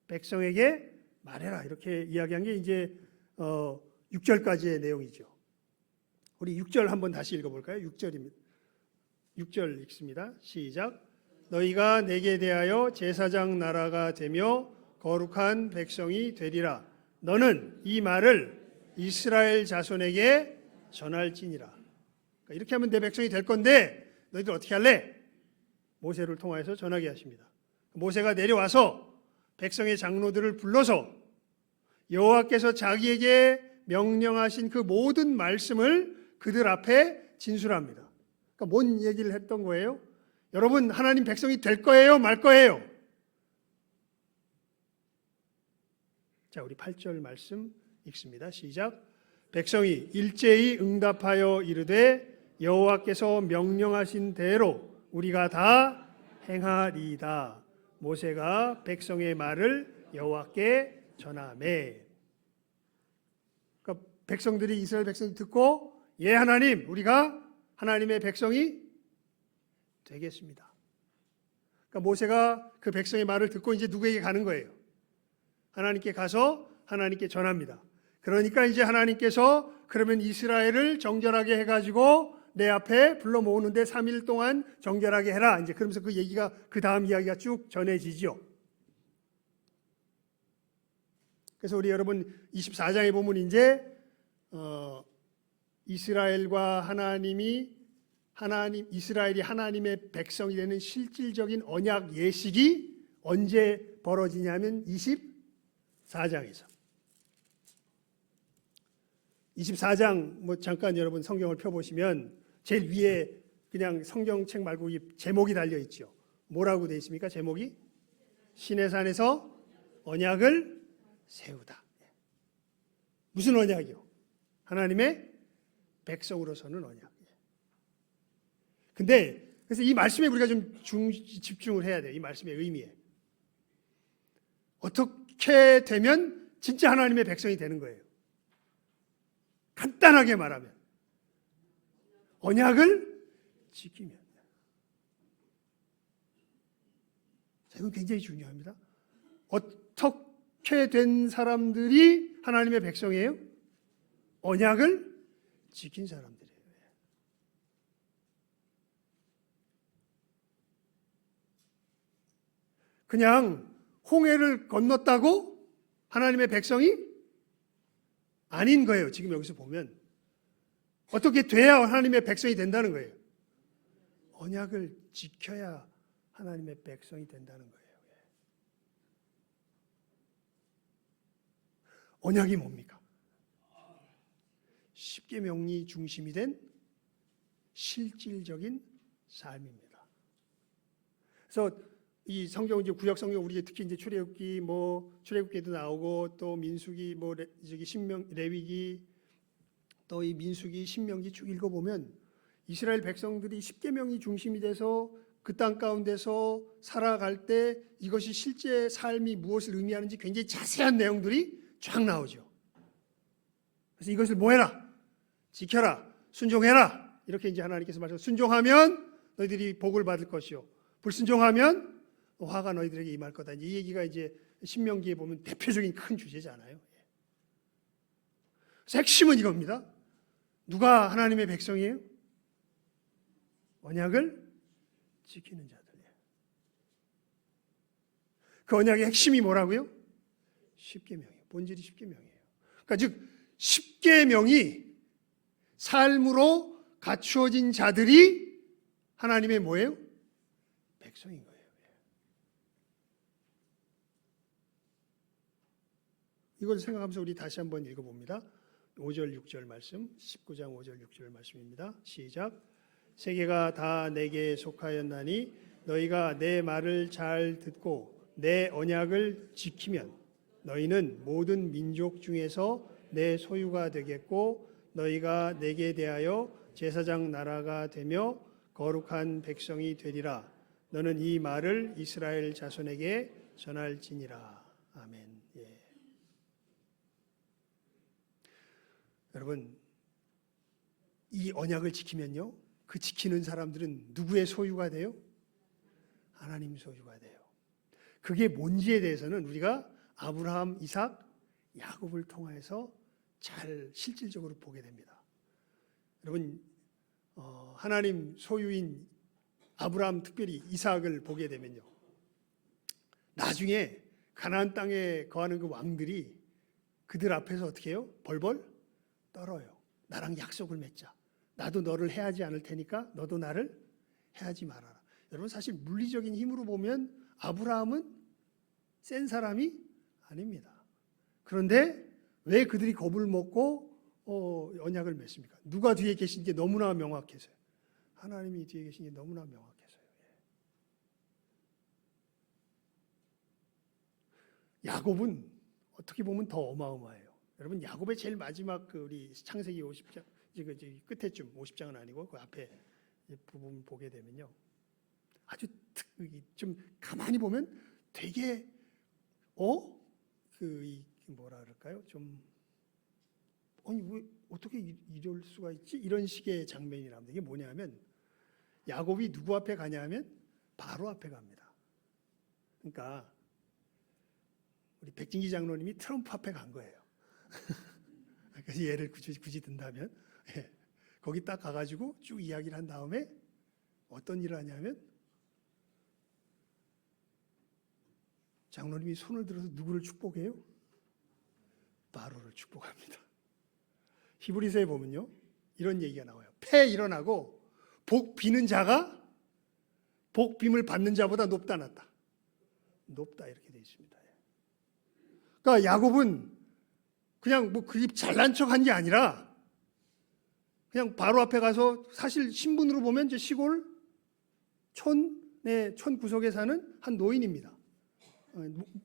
백성에게 말해라. 이렇게 이야기한 게 이제 6절까지의 내용이죠. 우리 6절 한번 다시 읽어볼까요? 6절입니다. 6절 읽습니다. 시작. 너희가 내게 대하여 제사장 나라가 되며 거룩한 백성이 되리라. 너는 이 말을 이스라엘 자손에게 전할지니라. 그러니까 이렇게 하면 내 백성이 될 건데 너희들 어떻게 할래? 모세를 통하여서 전하게 하십니다. 모세가 내려와서 백성의 장로들을 불러서 여호와께서 자기에게 명령하신 그 모든 말씀을 그들 앞에 진술합니다. 그러니까 뭔 얘기를 했던 거예요? 여러분, 하나님 백성이 될 거예요? 말 거예요? 자, 우리 8절 말씀 읽습니다. 시작. 백성이 일제히 응답하여 이르되 여호와께서 명령하신 대로 우리가 다 행하리이다. 모세가 백성의 말을 여호와께 전하매. 그러니까 백성들이, 이스라엘 백성이 듣고, 예 하나님, 우리가 하나님의 백성이 되겠습니다. 그러니까 모세가 그 백성의 말을 듣고 이제 누구에게 가는 거예요? 하나님께 가서 하나님께 전합니다. 그러니까 이제 하나님께서 그러면 이스라엘을 정결하게 해가지고 내 앞에 불러 모으는데 3일 동안 정결하게 해라. 이제 그러면서 그 얘기가, 그 다음 이야기가 쭉 전해지죠. 그래서 우리 여러분 24장에 보면 이제 이스라엘과 이스라엘이 하나님의 백성이 되는 실질적인 언약 예식이 언제 벌어지냐면 24장에서. 24장 뭐 잠깐 여러분 성경을 펴보시면 제일 위에 그냥 성경책 말고 제목이 달려 있죠. 뭐라고 되어 있습니까? 제목이 시내산에서 언약을 세우다. 무슨 언약이요? 하나님의 백성으로서는 언약. 근데 그래서 이 말씀에 우리가 좀 집중을 해야 돼요. 이 말씀의 의미에. 어떻게 되면 진짜 하나님의 백성이 되는 거예요? 간단하게 말하면 언약을 지키면. 이건 굉장히 중요합니다. 어떻게 된 사람들이 하나님의 백성이에요? 언약을 지킨 사람들이에요. 그냥 홍해를 건넜다고 하나님의 백성이 아닌 거예요. 지금 여기서 보면 어떻게 돼야 하나님의 백성이 된다는 거예요? 언약을 지켜야 하나님의 백성이 된다는 거예요. 언약이 뭡니까? 십계명이 중심이 된 실질적인 삶입니다. 그래서 이 성경 이제 구약 성경 우리 특히 이제 출애굽기 출애굽기도 나오고 또 민수기 레위기 또 이 민수기 신명기 쭉 읽어보면 이스라엘 백성들이 십계명이 중심이 돼서 그 땅 가운데서 살아갈 때 이것이 실제 삶이 무엇을 의미하는지 굉장히 자세한 내용들이 쫙 나오죠. 그래서 이것을 뭐해라? 지켜라, 순종해라. 이렇게 이제 하나님께서 말씀. 순종하면 너희들이 복을 받을 것이요, 불순종하면 화가 너희들에게 임할 거다. 이 얘기가 이제 신명기에 보면 대표적인 큰 주제잖아요. 그래서 핵심은 이겁니다. 누가 하나님의 백성이에요? 언약을 지키는 자들이에요. 그 언약의 핵심이 뭐라고요? 십계명이에요. 본질이 십계명이에요. 그러니까 즉 십계명이 삶으로 갖추어진 자들이 하나님의 뭐예요? 백성인 거예요. 이걸 생각하면서 우리 다시 한번 읽어봅니다. 5절 6절 말씀, 19장 5절 6절 말씀입니다. 시작. 세계가 다 내게 속하였나니 너희가 내 말을 잘 듣고 내 언약을 지키면 너희는 모든 민족 중에서 내 소유가 되겠고 너희가 내게 대하여 제사장 나라가 되며 거룩한 백성이 되리라. 너는 이 말을 이스라엘 자손에게 전할지니라. 아멘. 예. 여러분, 이 언약을 지키면요, 그 지키는 사람들은 누구의 소유가 돼요? 하나님 소유가 돼요. 그게 뭔지에 대해서는 우리가 아브라함, 이삭, 야곱을 통해서 잘 실질적으로 보게 됩니다. 여러분, 하나님 소유인 아브라함, 특별히 이삭을 보게 되면요, 나중에 가나안 땅에 거하는 그 왕들이 그들 앞에서 어떻게 해요? 벌벌 떨어요. 나랑 약속을 맺자. 나도 너를 해하지 않을 테니까 너도 나를 해하지 말아라. 여러분, 사실 물리적인 힘으로 보면 아브라함은 센 사람이 아닙니다. 그런데 왜 그들이 겁을 먹고 언약을 맺습니까? 누가 뒤에 계신 게 너무나 명확해서요. 하나님이 뒤에 계신 게 너무나 명확해서요. 야곱은 어떻게 보면 더 어마어마해요. 여러분, 야곱의 제일 마지막 우리 창세기 50장 끝에쯤 50장은 아니고 그 앞에 부분 보게 되면요, 아주 좀 가만히 보면 되게 뭐라 그럴까요? 좀 아니 왜 어떻게 이럴 수가 있지? 이런 식의 장면이 나옵니다. 이게 뭐냐면 야곱이 누구 앞에 가냐면 바로 앞에 갑니다. 그러니까 우리 백진기 장로님이 트럼프 앞에 간 거예요. 그래서 예를 굳이 든다면 거기 딱 가가지고 쭉 이야기를 한 다음에 어떤 일을 하냐면 장로님이 손을 들어서 누구를 축복해요? 바로를 축복합니다. 히브리서에 보면요, 이런 얘기가 나와요. 패 일어나고 복 비는 자가 복 빔을 받는 자보다 높다 낮다. 높다 이렇게 되어 있습니다. 그러니까 야곱은 그냥 뭐 그게 잘난 척한 게 아니라 그냥 바로 앞에 가서, 사실 신분으로 보면 이제 시골 촌 구석에 사는 한 노인입니다.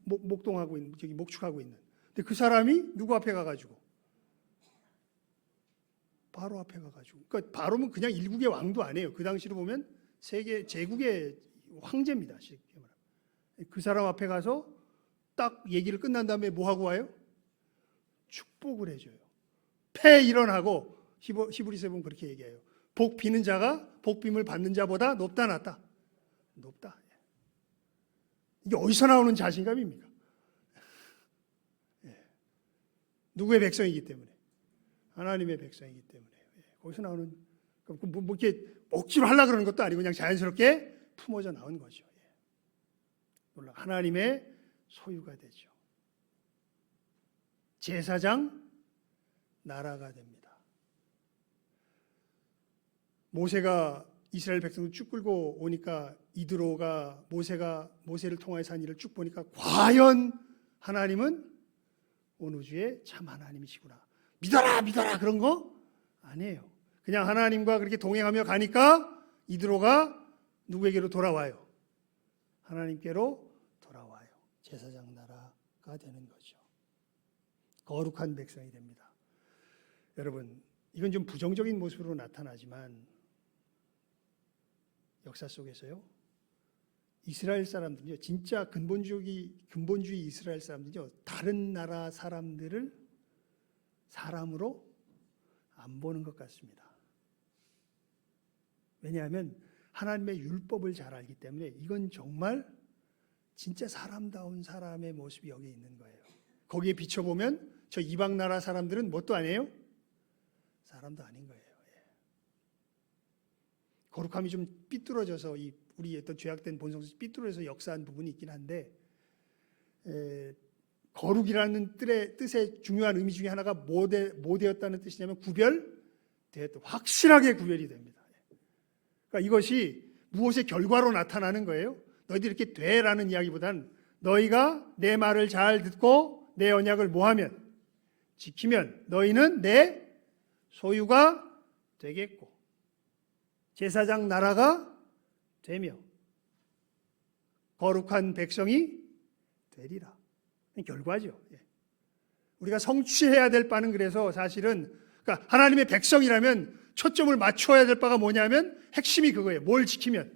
목동하고 있는, 목축하고 있는. 근데 그 사람이 누구 앞에 가가지고 바로 앞에 가가지고, 그러니까 바로는 그냥 일국의 왕도 아니에요. 그 당시로 보면 세계 제국의 황제입니다. 그 사람 앞에 가서 딱 얘기를 끝난 다음에 뭐 하고 와요? 축복을 해줘요. 패 일어나고, 히브리서에 보면 그렇게 얘기해요. 복 비는 자가 복 빔을 받는 자보다 높다 낮다. 높다. 이게 어디서 나오는 자신감입니까? 누구의 백성이기 때문에? 하나님의 백성이기 때문에. 거기서 나오는, 뭐 이렇게 억지로 하려고 그러는 것도 아니고 그냥 자연스럽게 품어져 나온 거죠. 물론 하나님의 소유가 되죠. 제사장 나라가 됩니다. 모세가 이스라엘 백성을 쭉 끌고 오니까 이드로가 모세를 통해서 한 일을 쭉 보니까 과연 하나님은 온 우주의 참 하나님이시구나. 믿어라 그런 거 아니에요. 그냥 하나님과 그렇게 동행하며 가니까 이드로가 누구에게로 돌아와요? 하나님께로 돌아와요. 제사장 나라가 되는 거죠. 거룩한 백성이 됩니다. 여러분, 이건 좀 부정적인 모습으로 나타나지만 역사 속에서요, 이스라엘 사람들은요, 진짜 근본주의 이스라엘 사람들은요, 다른 나라 사람들을 사람으로 안 보는 것 같습니다. 왜냐하면 하나님의 율법을 잘 알기 때문에 이건 정말 진짜 사람다운 사람의 모습이 여기 있는 거예요. 거기에 비춰보면 저 이방 나라 사람들은 뭣도 아니에요? 사람도 아닌 거예요. 거룩함이 좀 삐뚤어져서 우리 어떤 죄악된 본성에서 삐뚤어져서 역사한 부분이 있긴 한데, 거룩이라는 뜻의 중요한 의미 중에 하나가 뭐 되었다는 뜻이냐면 구별되었다. 확실하게 구별이 됩니다. 그러니까 이것이 무엇의 결과로 나타나는 거예요? 너희들이 이렇게 되라는 이야기보다는 너희가 내 말을 잘 듣고 내 언약을 뭐하면? 지키면 너희는 내 소유가 되겠고 제사장 나라가 되며 거룩한 백성이 되리라. 결과죠. 예. 우리가 성취해야 될 바는 그래서 사실은 그러니까 하나님의 백성이라면 초점을 맞춰야 될 바가 뭐냐면 핵심이 그거예요. 뭘 지키면.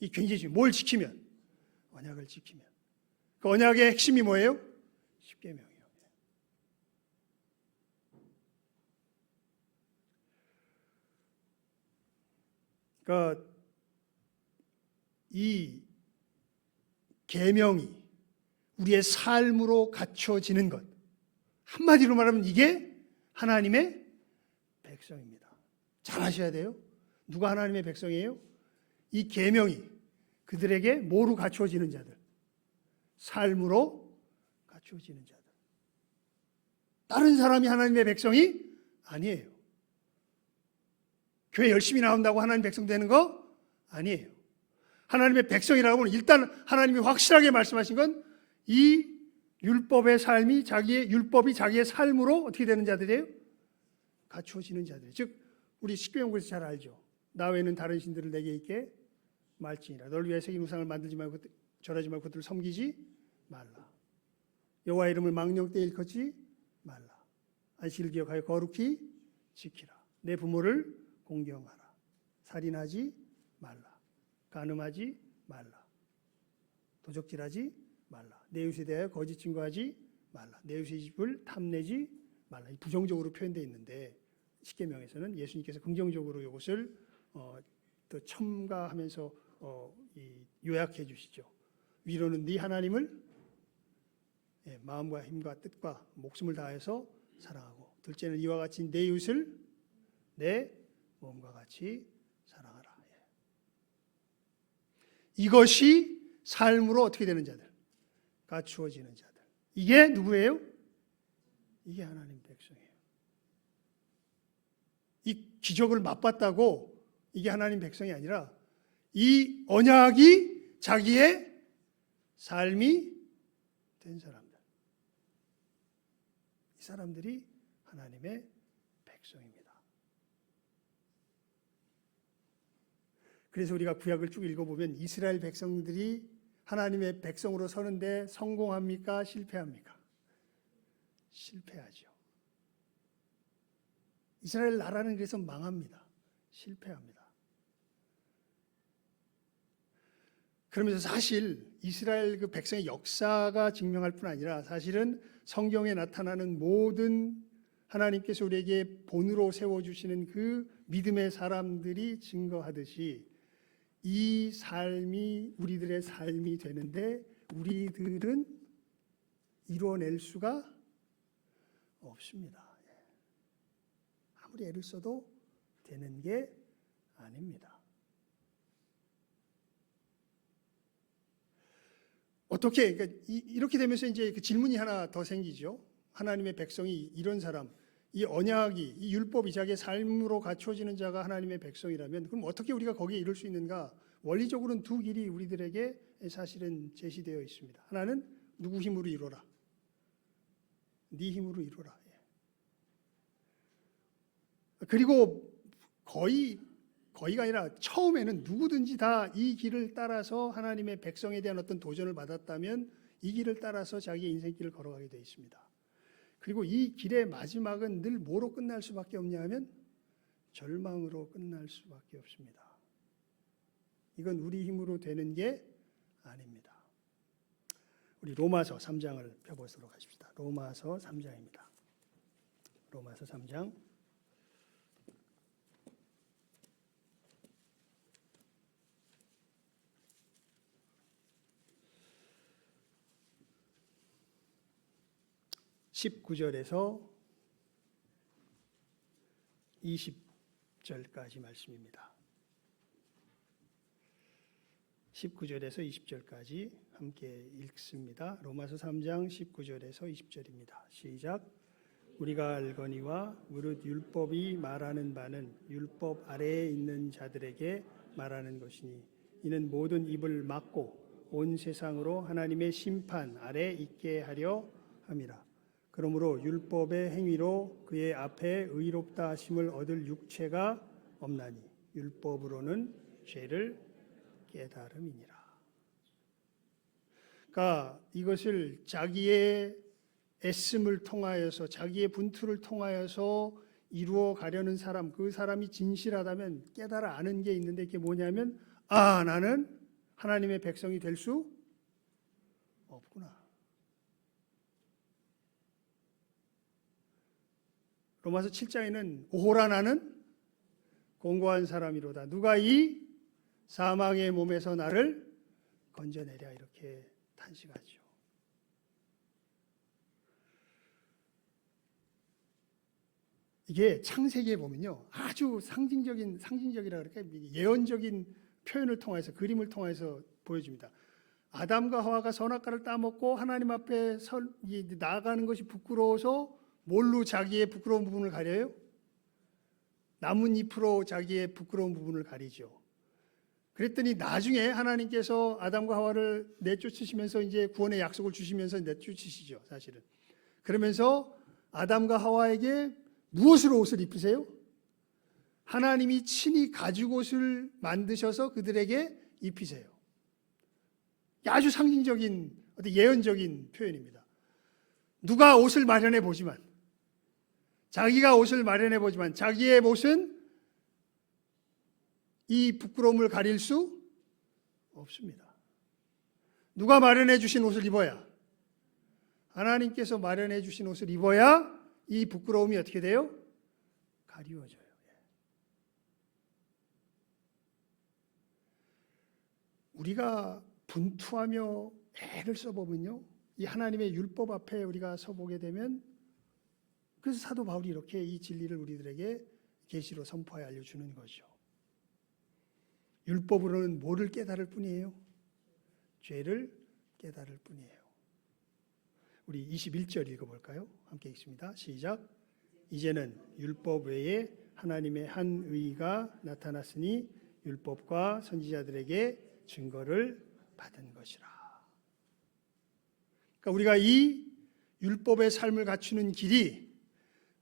이 굉장히 중요해요. 뭘 지키면. 언약을 지키면. 그 언약의 핵심이 뭐예요? 십계명이에요. 그러니까 이 계명이 우리의 삶으로 갖춰지는 것. 한마디로 말하면 이게 하나님의 백성입니다. 잘 아셔야 돼요. 누가 하나님의 백성이에요? 이 계명이 그들에게 뭐로 갖추어지는 자들? 삶으로 갖추어지는 자들. 다른 사람이 하나님의 백성이 아니에요. 교회 열심히 나온다고 하나님 백성 되는 거 아니에요. 하나님의 백성이라고 하면 일단 하나님이 확실하게 말씀하신 건 이 율법의 삶이 율법이 자기의 삶으로 어떻게 되는 자들이에요? 갖추어지는 자들. 즉 우리 십계명에서 잘 알죠. 나 외에는 다른 신들을 내게 있게 말지니라. 널 위하여 새긴 우상을 만들지 말고 절하지 말고 그들을 섬기지 말라. 여호와의 이름을 망령 때 일컫지 말라. 안식일을 기억하여 거룩히 지키라. 내 부모를 공경하라. 살인하지 말라. 간음하지 말라. 도적질하지 말라. 내 이웃에 대하여 거짓 증거하지 말라. 내 이웃의 집을 탐내지 말라. 부정적으로 표현되어 있는데 십계명에서는 예수님께서 긍정적으로 이것을 또 첨가하면서 요약해 주시죠. 위로는 네 하나님을 마음과 힘과 뜻과 목숨을 다해서 사랑하고, 둘째는 이와 같이 내 이웃을 내 몸과 같이 사랑하라. 이것이 삶으로 어떻게 되는 자들? 갖추어지는 자들. 이게 누구예요? 이게 하나님 백성이에요. 이 기적을 맛봤다고 이게 하나님 백성이 아니라 이 언약이 자기의 삶이 된 사람들. 이 사람들이 하나님의 백성입니다. 그래서 우리가 구약을 쭉 읽어보면 이스라엘 백성들이 하나님의 백성으로 서는데 성공합니까? 실패합니까? 실패하죠. 이스라엘 나라는 그래서 망합니다. 실패합니다. 그러면서 사실 이스라엘 그 백성의 역사가 증명할 뿐 아니라 사실은 성경에 나타나는 모든 하나님께서 우리에게 본으로 세워주시는 그 믿음의 사람들이 증거하듯이 이 삶이 우리들의 삶이 되는데 우리들은 이루어낼 수가 없습니다. 아무리 애를 써도 되는 게 아닙니다. 어떻게 그러니까 이렇게 되면서 이제 그 질문이 하나 더 생기죠. 하나님의 백성이 이런 사람, 이 언약이 이 율법이 자기의 삶으로 갖추어지는 자가 하나님의 백성이라면 그럼 어떻게 우리가 거기에 이룰 수 있는가? 원리적으로는 두 길이 우리들에게 사실은 제시되어 있습니다. 하나는 누구 힘으로 이루어라. 네 힘으로 이루어라. 그리고 거의가 아니라 처음에는 누구든지 다 이 길을 따라서 하나님의 백성에 대한 어떤 도전을 받았다면 이 길을 따라서 자기의 인생길을 걸어가게 되어 있습니다. 그리고 이 길의 마지막은 늘 뭐로 끝날 수밖에 없냐 하면 절망으로 끝날 수밖에 없습니다. 이건 우리 힘으로 되는 게 아닙니다. 우리 로마서 3장을 펴보도록 하십시다. 로마서 3장입니다. 로마서 3장 19절에서 20절까지 말씀입니다. 19절에서 20절까지 함께 읽습니다. 로마서 3장 19절에서 20절입니다. 시작. 우리가 알거니와 무릇 율법이 말하는 바는 율법 아래에 있는 자들에게 말하는 것이니 이는 모든 입을 막고 온 세상으로 하나님의 심판 아래 있게 하려 함이라. 그러므로 율법의 행위로 그의 앞에 의롭다 하심을 얻을 육체가 없나니 율법으로는 죄를 깨달음이니라. 그러니까 이것을 자기의 애씀을 통하여서 자기의 분투를 통하여서 이루어 가려는 사람, 그 사람이 진실하다면 깨달아 아는 게 있는데 그게 뭐냐면 나는 하나님의 백성이 될 수 없구나. 로마서 7장에는 오호라 나는 공고한 사람이로다. 누가 이 사망의 몸에서 나를 건져내랴 이렇게 탄식하죠. 이게 창세기에 보면요, 아주 상징적이라 그럴까 예언적인 표현을 통해서 그림을 통해서 보여줍니다. 아담과 하와가 선악과를 따먹고 하나님 앞에 나아가는 것이 부끄러워서 뭘로 자기의 부끄러운 부분을 가려요? 나뭇잎으로 자기의 부끄러운 부분을 가리죠. 그랬더니 나중에 하나님께서 아담과 하와를 내쫓으시면서 이제 구원의 약속을 주시면서 내쫓으시죠, 사실은. 그러면서 아담과 하와에게 무엇으로 옷을 입히세요? 하나님이 친히 가죽옷을 만드셔서 그들에게 입히세요. 아주 상징적인 어떤 예언적인 표현입니다. 누가 옷을 마련해 보지만, 자기가 옷을 마련해 보지만 자기의 옷은 이 부끄러움을 가릴 수 없습니다. 누가 마련해 주신 옷을 입어야, 하나님께서 마련해 주신 옷을 입어야 이 부끄러움이 어떻게 돼요? 가리워져요. 우리가 분투하며 애를 써보면요, 이 하나님의 율법 앞에 우리가 서보게 되면, 그래서 사도 바울이 이렇게 이 진리를 우리들에게 계시로 선포하여 알려주는 거죠. 율법으로는 뭐를 깨달을 뿐이에요? 죄를 깨달을 뿐이에요. 우리 21절 읽어볼까요? 함께 읽습니다. 시작. 이제는 율법 외에 하나님의 한 의가 나타났으니 율법과 선지자들에게 증거를 받은 것이라. 그러니까 우리가 이 율법의 삶을 갖추는 길이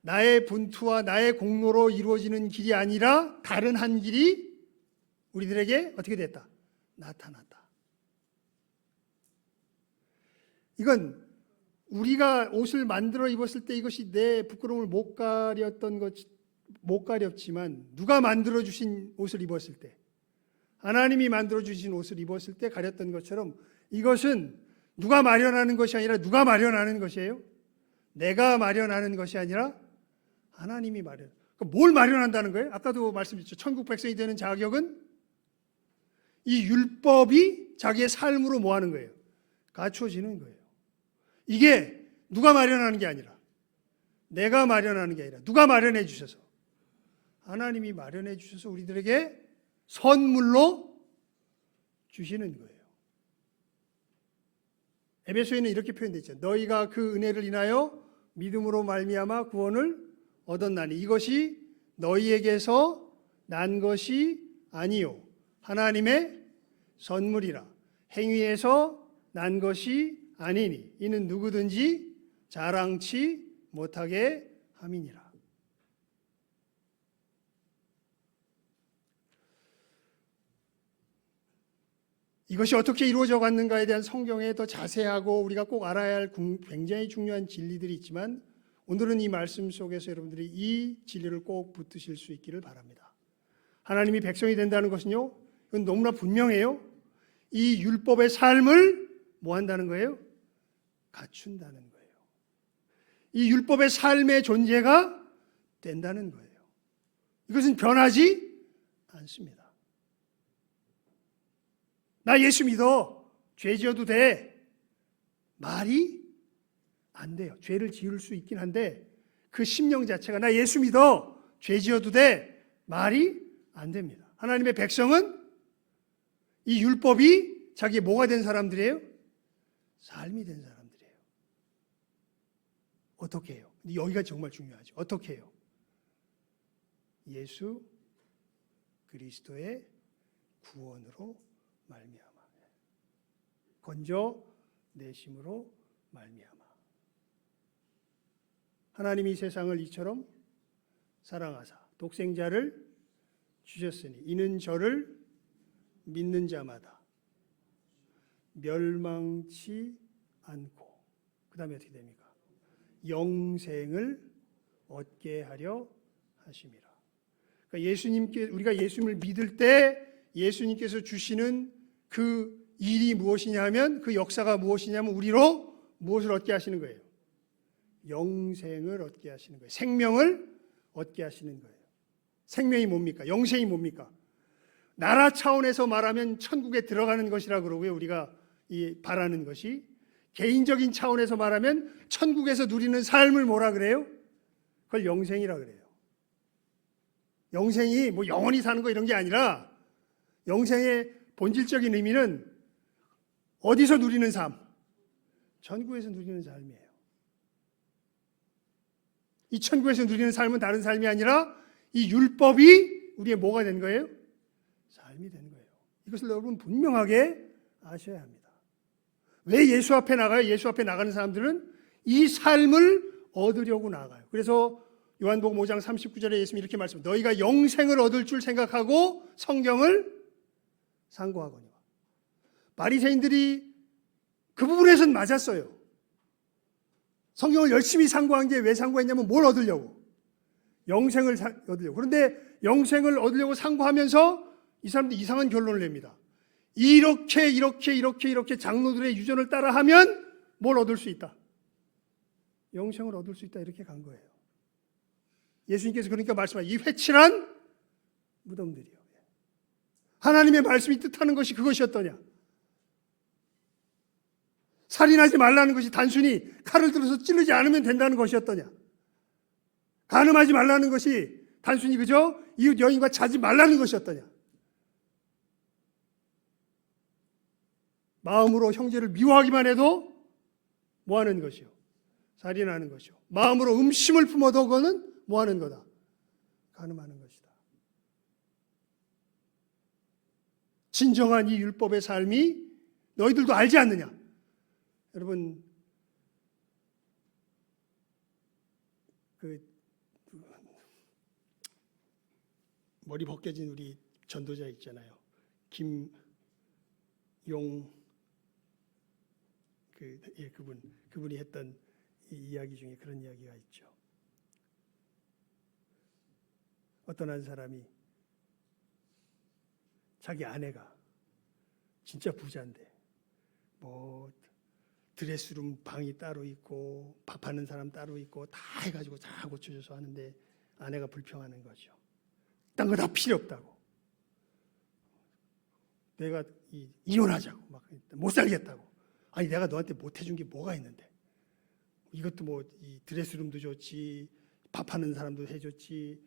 나의 분투와 나의 공로로 이루어지는 길이 아니라 다른 한 길이 우리들에게 어떻게 됐다? 나타났다. 이건 우리가 옷을 만들어 입었을 때 이것이 내 부끄러움을 못 가렸지만 누가 만들어 주신 옷을 입었을 때, 하나님이 만들어 주신 옷을 입었을 때 가렸던 것처럼 이것은 누가 마련하는 것이 아니라 누가 마련하는 것이에요? 내가 마련하는 것이 아니라 하나님이 마련. 그러니까 뭘 마련한다는 거예요? 아까도 말씀드렸죠. 천국 백성이 되는 자격은 이 율법이 자기의 삶으로 뭐 하는 거예요? 갖춰지는 거예요. 이게 누가 마련하는 게 아니라, 내가 마련하는 게 아니라 누가 마련해 주셔서, 하나님이 마련해 주셔서 우리들에게 선물로 주시는 거예요. 에베소에는 이렇게 표현되어 있죠. 너희가 그 은혜를 인하여 믿음으로 말미암아 구원을 얻었나니 이것이 너희에게서 난 것이 아니요 하나님의 선물이라. 행위에서 난 것이 아니니 이는 누구든지 자랑치 못하게 함이니라. 이것이 어떻게 이루어져 갔는가에 대한 성경에 더 자세하고 우리가 꼭 알아야 할 굉장히 중요한 진리들이 있지만, 오늘은 이 말씀 속에서 여러분들이 이 진리를 꼭 붙드실 수 있기를 바랍니다. 하나님이 백성이 된다는 것은요, 이건 너무나 분명해요. 이 율법의 삶을 뭐 한다는 거예요? 갖춘다는 거예요. 이 율법의 삶의 존재가 된다는 거예요. 이것은 변하지 않습니다. 나 예수 믿어, 죄 지어도 돼, 말이 안 돼요. 죄를 지을 수 있긴 한데 그 심령 자체가 나 예수 믿어, 죄 지어도 돼, 말이 안 됩니다. 하나님의 백성은 이 율법이 자기의 뭐가 된 사람들이에요? 삶이 된 사람들이에요. 어떻게 해요? 여기가 정말 중요하죠. 어떻게 해요? 예수 그리스도의 구원으로 말미암아, 건져 내심으로 말미암아. 하나님이 세상을 이처럼 사랑하사 독생자를 주셨으니 이는 저를 믿는 자마다 멸망치 않고 그 다음에 어떻게 됩니까? 영생을 얻게 하려 하심이라. 그러니까 우리가 예수님을 믿을 때 예수님께서 주시는 그 일이 무엇이냐 하면, 그 역사가 무엇이냐면 우리로 무엇을 얻게 하시는 거예요? 영생을 얻게 하시는 거예요. 생명을 얻게 하시는 거예요. 생명이 뭡니까? 영생이 뭡니까? 나라 차원에서 말하면 천국에 들어가는 것이라 그러고요. 우리가 바라는 것이 개인적인 차원에서 말하면 천국에서 누리는 삶을 뭐라 그래요? 그걸 영생이라 그래요. 영생이 뭐 영원히 사는 거 이런 게 아니라 영생의 본질적인 의미는 어디서 누리는 삶? 천국에서 누리는 삶이에요. 이 천국에서 누리는 삶은 다른 삶이 아니라 이 율법이 우리의 뭐가 된 거예요? 삶이 된 거예요. 이것을 여러분 분명하게 아셔야 합니다. 왜 예수 앞에 나가요? 예수 앞에 나가는 사람들은 이 삶을 얻으려고 나가요. 그래서 요한복음 5장 39절에 예수님이 이렇게 말씀합니다. 너희가 영생을 얻을 줄 생각하고 성경을 상고하거니와. 바리새인들이 그 부분에서는 맞았어요. 성경을 열심히 상고한 게 왜 상고했냐면 뭘 얻으려고? 영생을 얻으려고. 그런데 영생을 얻으려고 상고하면서 이 사람들이 이상한 결론을 냅니다. 이렇게 장로들의 유전을 따라하면 뭘 얻을 수 있다? 영생을 얻을 수 있다. 이렇게 간 거예요. 예수님께서 그러니까 말씀하신 이 회칠한 무덤들이요. 하나님의 말씀이 뜻하는 것이 그것이었더냐? 살인하지 말라는 것이 단순히 칼을 들어서 찌르지 않으면 된다는 것이었더냐? 간음하지 말라는 것이 단순히 그저 이웃 여인과 자지 말라는 것이었더냐? 마음으로 형제를 미워하기만 해도 뭐 하는 것이요? 살인하는 것이요. 마음으로 음심을 품어도 그거는 뭐 하는 거다? 간음하는 것이다. 진정한 이 율법의 삶이 너희들도 알지 않느냐? 여러분, 머리 벗겨진 우리 전도자 있잖아요. 김용 그분이 했던 이 이야기 중에 그런 이야기가 있죠. 어떤 한 사람이 자기 아내가 진짜 부자인데 뭐 드레스룸 방이 따로 있고 밥하는 사람 따로 있고 다 해가지고 다 고쳐줘서 하는데 아내가 불평하는 거죠. 딴 거 다 필요 없다고. 내가 이혼하자고 막 못 살겠다고. 아니 내가 너한테 못 해준 게 뭐가 있는데? 이것도 뭐 이 드레스룸도 좋지, 밥하는 사람도 해줬지,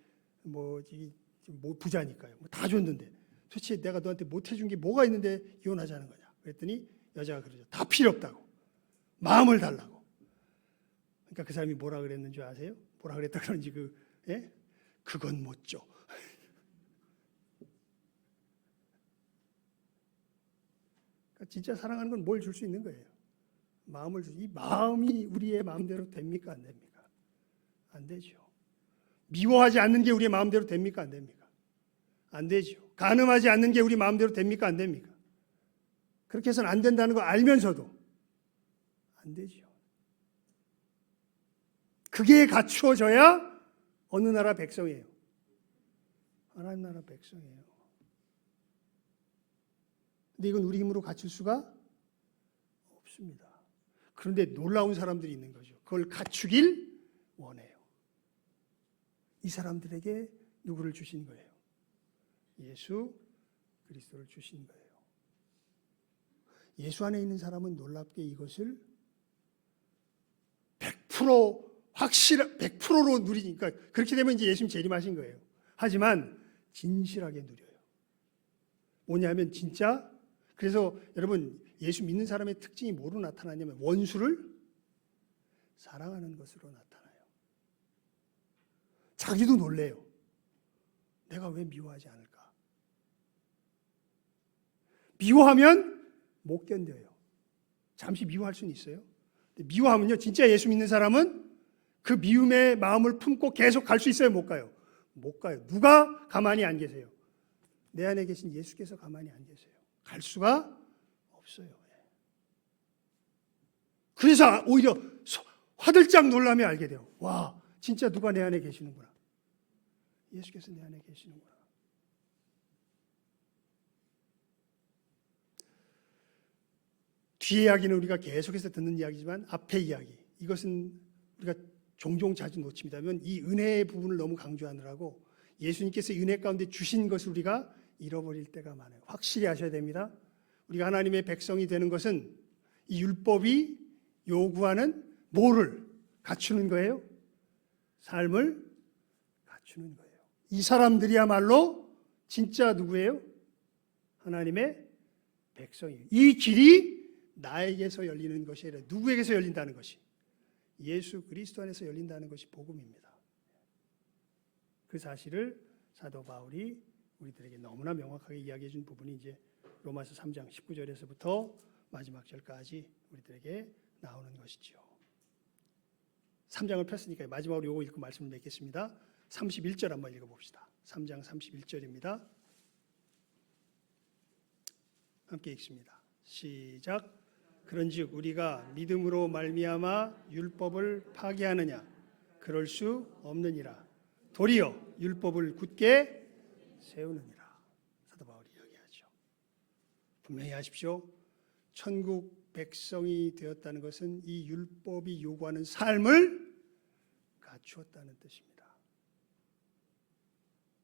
뭐 부자니까요. 뭐 다 줬는데 도대체 내가 너한테 못 해준 게 뭐가 있는데 이혼하자는 거냐? 그랬더니 여자가 그러죠. 다 필요 없다고. 마음을 달라고. 그러니까 그 사람이 뭐라 그랬는 줄 아세요? 뭐라 그랬다 그런지 그건 못 줘. 그러니까 진짜 사랑하는 건 뭘 줄 수 있는 거예요? 마음을 이 마음이 우리의 마음대로 됩니까? 안 됩니까? 안 되죠. 미워하지 않는 게 우리의 마음대로 됩니까? 안 됩니까? 안 되죠. 간음하지 않는 게 우리 마음대로 됩니까? 안 됩니까? 그렇게 해서는 안 된다는 거 알면서도 안 되죠. 그게 갖추어져야 어느 나라 백성이에요? 하나님 나라 백성이에요. 근데 이건 우리 힘으로 갖출 수가 없습니다. 그런데 놀라운 사람들이 있는 거죠. 그걸 갖추길 원해요. 이 사람들에게 누구를 주신 거예요? 예수 그리스도를 주신 거예요. 예수 안에 있는 사람은 놀랍게 이것을 100%로 누리니까 그렇게 되면 이제 예수님 재림하신 거예요. 하지만 진실하게 누려요. 뭐냐면 진짜 그래서 여러분 예수 믿는 사람의 특징이 뭐로 나타나냐면 원수를 사랑하는 것으로 나타나요. 자기도 놀래요. 내가 왜 미워하지 않을까? 미워하면 못 견뎌요. 잠시 미워할 수는 있어요. 미워하면요, 진짜 예수 믿는 사람은 그 미움의 마음을 품고 계속 갈 수 있어요? 못 가요? 못 가요. 누가 가만히 안 계세요? 내 안에 계신 예수께서 가만히 안 계세요. 갈 수가 없어요. 그래서 오히려 화들짝 놀라며 알게 돼요. 와, 진짜 누가 내 안에 계시는구나. 예수께서 내 안에 계시는구나. 뒤의 이야기는 우리가 계속해서 듣는 이야기지만 앞의 이야기, 이것은 우리가 종종 자주 놓칩니다. 이 은혜의 부분을 너무 강조하느라고 예수님께서 은혜 가운데 주신 것을 우리가 잃어버릴 때가 많아요. 확실히 아셔야 됩니다. 우리가 하나님의 백성이 되는 것은 이 율법이 요구하는 뭐를 갖추는 거예요? 삶을 갖추는 거예요. 이 사람들이야말로 진짜 누구예요? 하나님의 백성이에요. 이 길이 나에게서 열리는 것이 아니라 누구에게서 열린다는 것이, 예수 그리스도 안에서 열린다는 것이 복음입니다. 그 사실을 사도 바울이 우리들에게 너무나 명확하게 이야기해 준 부분이 이제 로마서 3장 19절에서부터 마지막 절까지 우리들에게 나오는 것이지요. 3장을 폈으니까 마지막으로 요거 읽고 말씀을 맺겠습니다. 31절 한번 읽어봅시다. 3장 31절입니다. 함께 읽습니다. 시작. 그런즉 우리가 믿음으로 말미암아 율법을 파기하느냐? 그럴 수 없느니라. 도리어 율법을 굳게 세우느니라. 사도 바울이 이야기하죠. 분명히 아십시오. 천국 백성이 되었다는 것은 이 율법이 요구하는 삶을 갖추었다는 뜻입니다.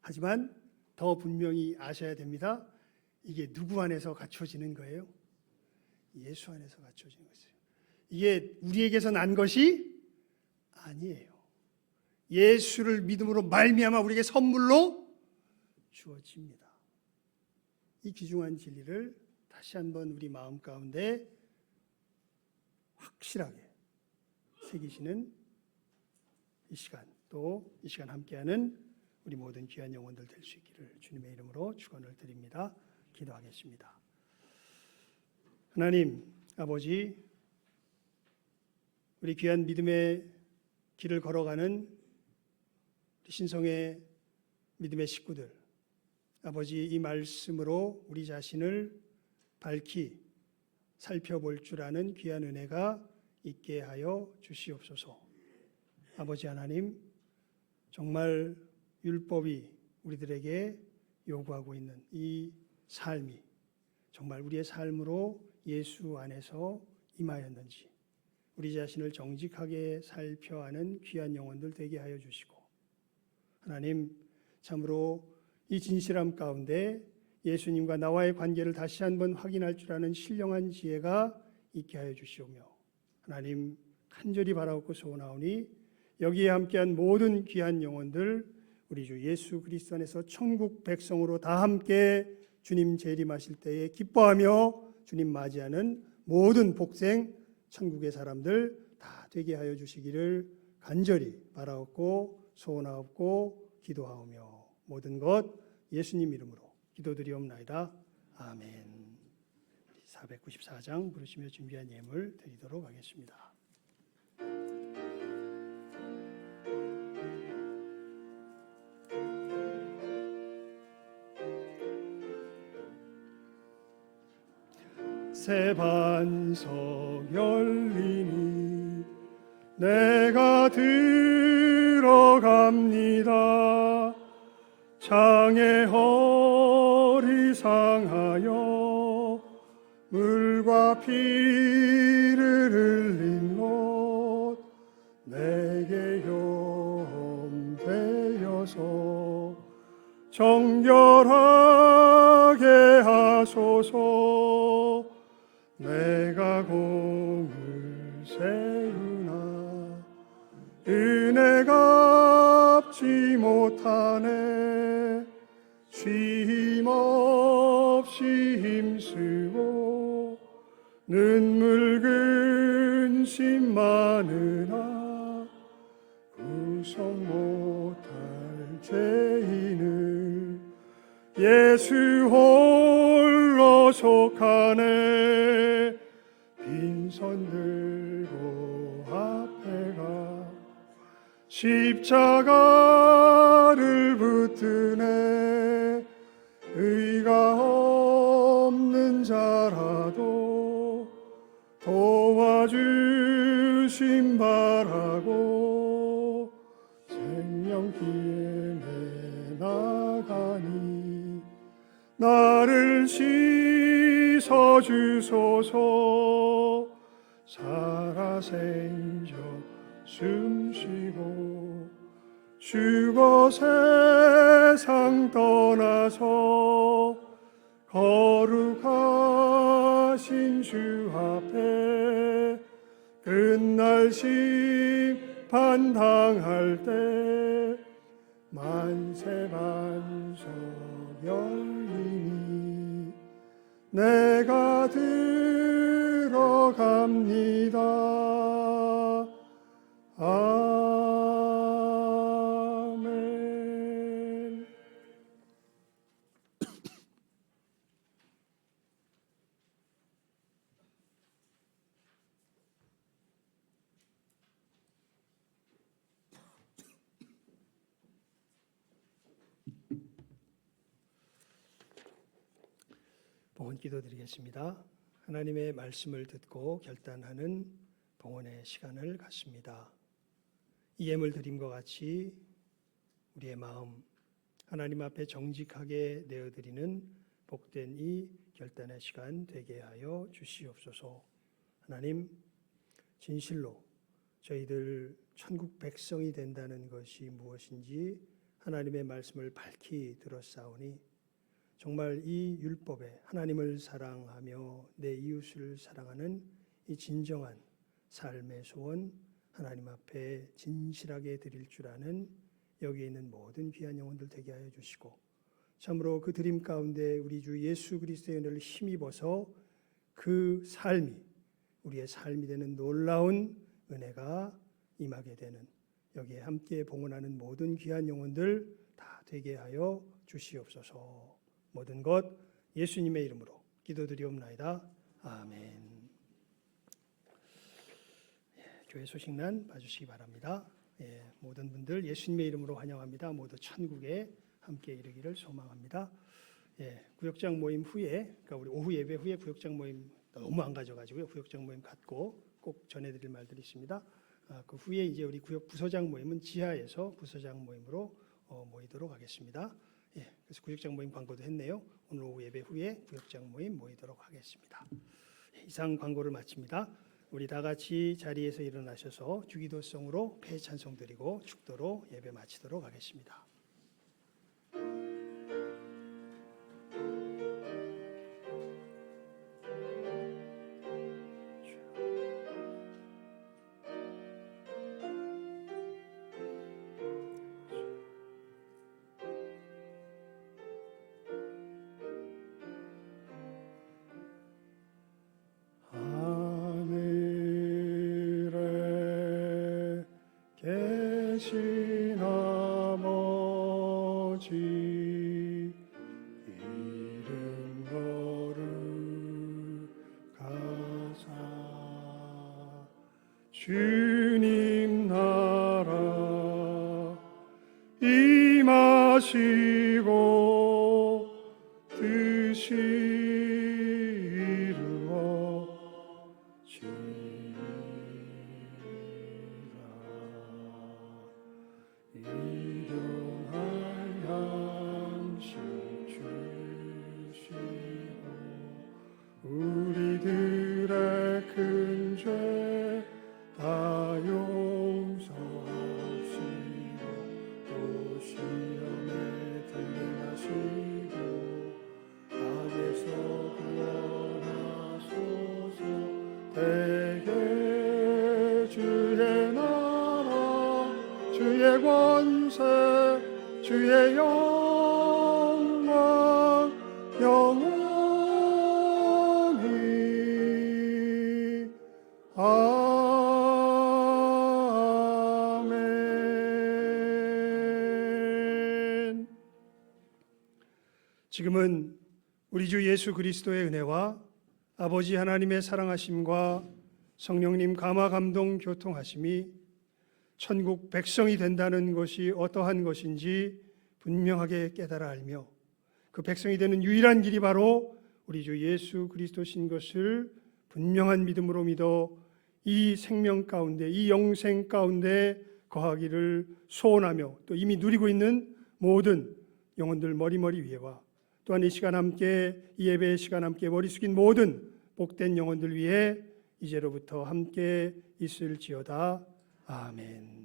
하지만 더 분명히 아셔야 됩니다. 이게 누구 안에서 갖춰지는 거예요? 예수 안에서 갖춰지는 것이에요. 이게 우리에게서 난 것이 아니에요. 예수를 믿음으로 말미암아 우리에게 선물로 주어집니다. 이 귀중한 진리를 다시 한번 우리 마음 가운데 확실하게 새기시는 이 시간, 또 이 시간 함께하는 우리 모든 귀한 영혼들 될 수 있기를 주님의 이름으로 축원을 드립니다. 기도하겠습니다. 하나님 아버지, 우리 귀한 믿음의 길을 걸어가는 신성의 믿음의 식구들, 아버지 이 말씀으로 우리 자신을 밝히 살펴볼 줄 아는 귀한 은혜가 있게 하여 주시옵소서. 아버지 하나님, 정말 율법이 우리들에게 요구하고 있는 이 삶이 정말 우리의 삶으로 예수 안에서 임하였는지 우리 자신을 정직하게 살펴하는 귀한 영혼들 되게 하여 주시고, 하나님 참으로 이 진실함 가운데 예수님과 나와의 관계를 다시 한번 확인할 줄 아는 신령한 지혜가 있게 하여 주시오며, 하나님 간절히 바라옵고 소원하오니 여기에 함께한 모든 귀한 영혼들 우리 주 예수 그리스도 안에서 천국 백성으로 다 함께 주님 재림하실 때에 기뻐하며 주님 맞이하는 모든 복생 천국의 사람들 다 되게 하여 주시기를 간절히 바라옵고 소원하옵고 기도하오며 모든 것 예수님 이름으로 기도드리옵나이다. 아멘. 494장 부르시며 준비한 예물 드리도록 하겠습니다. 새 반석 열리니 내가 들어갑니다. 창의 허리 상하여 물과 피를 흘린 것 내게 염되어서 정결하게 하소서. 내가 공을 세우나 은혜가 갚지 못하네. 쉼 없이 힘쓰고 눈물 근심 많으나 구속 못할 죄인을 예수 홀로 속하네. 빈손 들고 앞에 가 십자가를 붙드네. 의가 없는 자라도 도와주 신발하고 생명길에 나가니 나를 씻어주소서. 살아생전 숨쉬고 죽어 세상 떠나서 거룩하신 주 앞에 끝날 심판 당할 때 만세 반석 열리니 내가 들어갑니다. 아멘. 봉헌 기도드리겠습니다. 하나님의 말씀을 듣고 결단하는 봉헌의 시간을 갖습니다. 이 예물 드림과 같이 우리의 마음 하나님 앞에 정직하게 내어드리는 복된 이 결단의 시간 되게 하여 주시옵소서. 하나님, 진실로 저희들 천국 백성이 된다는 것이 무엇인지 하나님의 말씀을 밝히 들었사오니 정말 이 율법에 하나님을 사랑하며 내 이웃을 사랑하는 이 진정한 삶의 소원 하나님 앞에 진실하게 드릴 줄 아는 여기에 있는 모든 귀한 영혼들 되게 하여 주시고 참으로 그 드림 가운데 우리 주 예수 그리스도의 은혜를 힘입어서 그 삶이 우리의 삶이 되는 놀라운 은혜가 임하게 되는 여기에 함께 봉헌하는 모든 귀한 영혼들 다 되게 하여 주시옵소서. 모든 것 예수님의 이름으로 기도드리옵나이다. 아멘. 교회 소식란 봐주시기 바랍니다. 모든 분들 예수님의 이름으로 환영합니다. 모두 천국에 함께 이르기를 소망합니다. 구역장 모임 후에, 그러니까 우리 오후 예배 후에 구역장 모임 너무 안 가져가지고요. 구역장 모임 갖고 꼭 전해드릴 말들이 있습니다. 그 후에 이제 우리 구역 부서장 모임은 지하에서 부서장 모임으로 모이도록 하겠습니다. 그래서 구역장 모임 광고도 했네요. 오늘 오후 예배 후에 구역장 모임 모이도록 하겠습니다. 이상 광고를 마칩니다. 우리 다 같이 자리에서 일어나셔서 주기도성으로 폐 찬송 드리고 축도로 예배 마치도록 하겠습니다. 계신 아버지 이름 거룩하사 주님 나라 임하시고 뜻이 우리들의 큰 죄 다 용서하시고 또 시험에 들게 하시고 악에서 구원하소서. 대개 주의 나라 주의 권세 주의 영광 영원히 아멘. 지금은 우리 주 예수 그리스도의 은혜와 아버지 하나님의 사랑하심과 성령님 감화 감동 교통하심이 천국 백성이 된다는 것이 어떠한 것인지 분명하게 깨달아 알며 그 백성이 되는 유일한 길이 바로 우리 주 예수 그리스도신 것을 분명한 믿음으로 믿어 이 생명 가운데, 이 영생 가운데 거하기를 소원하며 또 이미 누리고 있는 모든 영혼들 머리머리 위에와 또한 이 시간 함께 이 예배의 시간 함께 머리 숙인 모든 복된 영혼들 위해 이제로부터 함께 있을지어다. 아멘.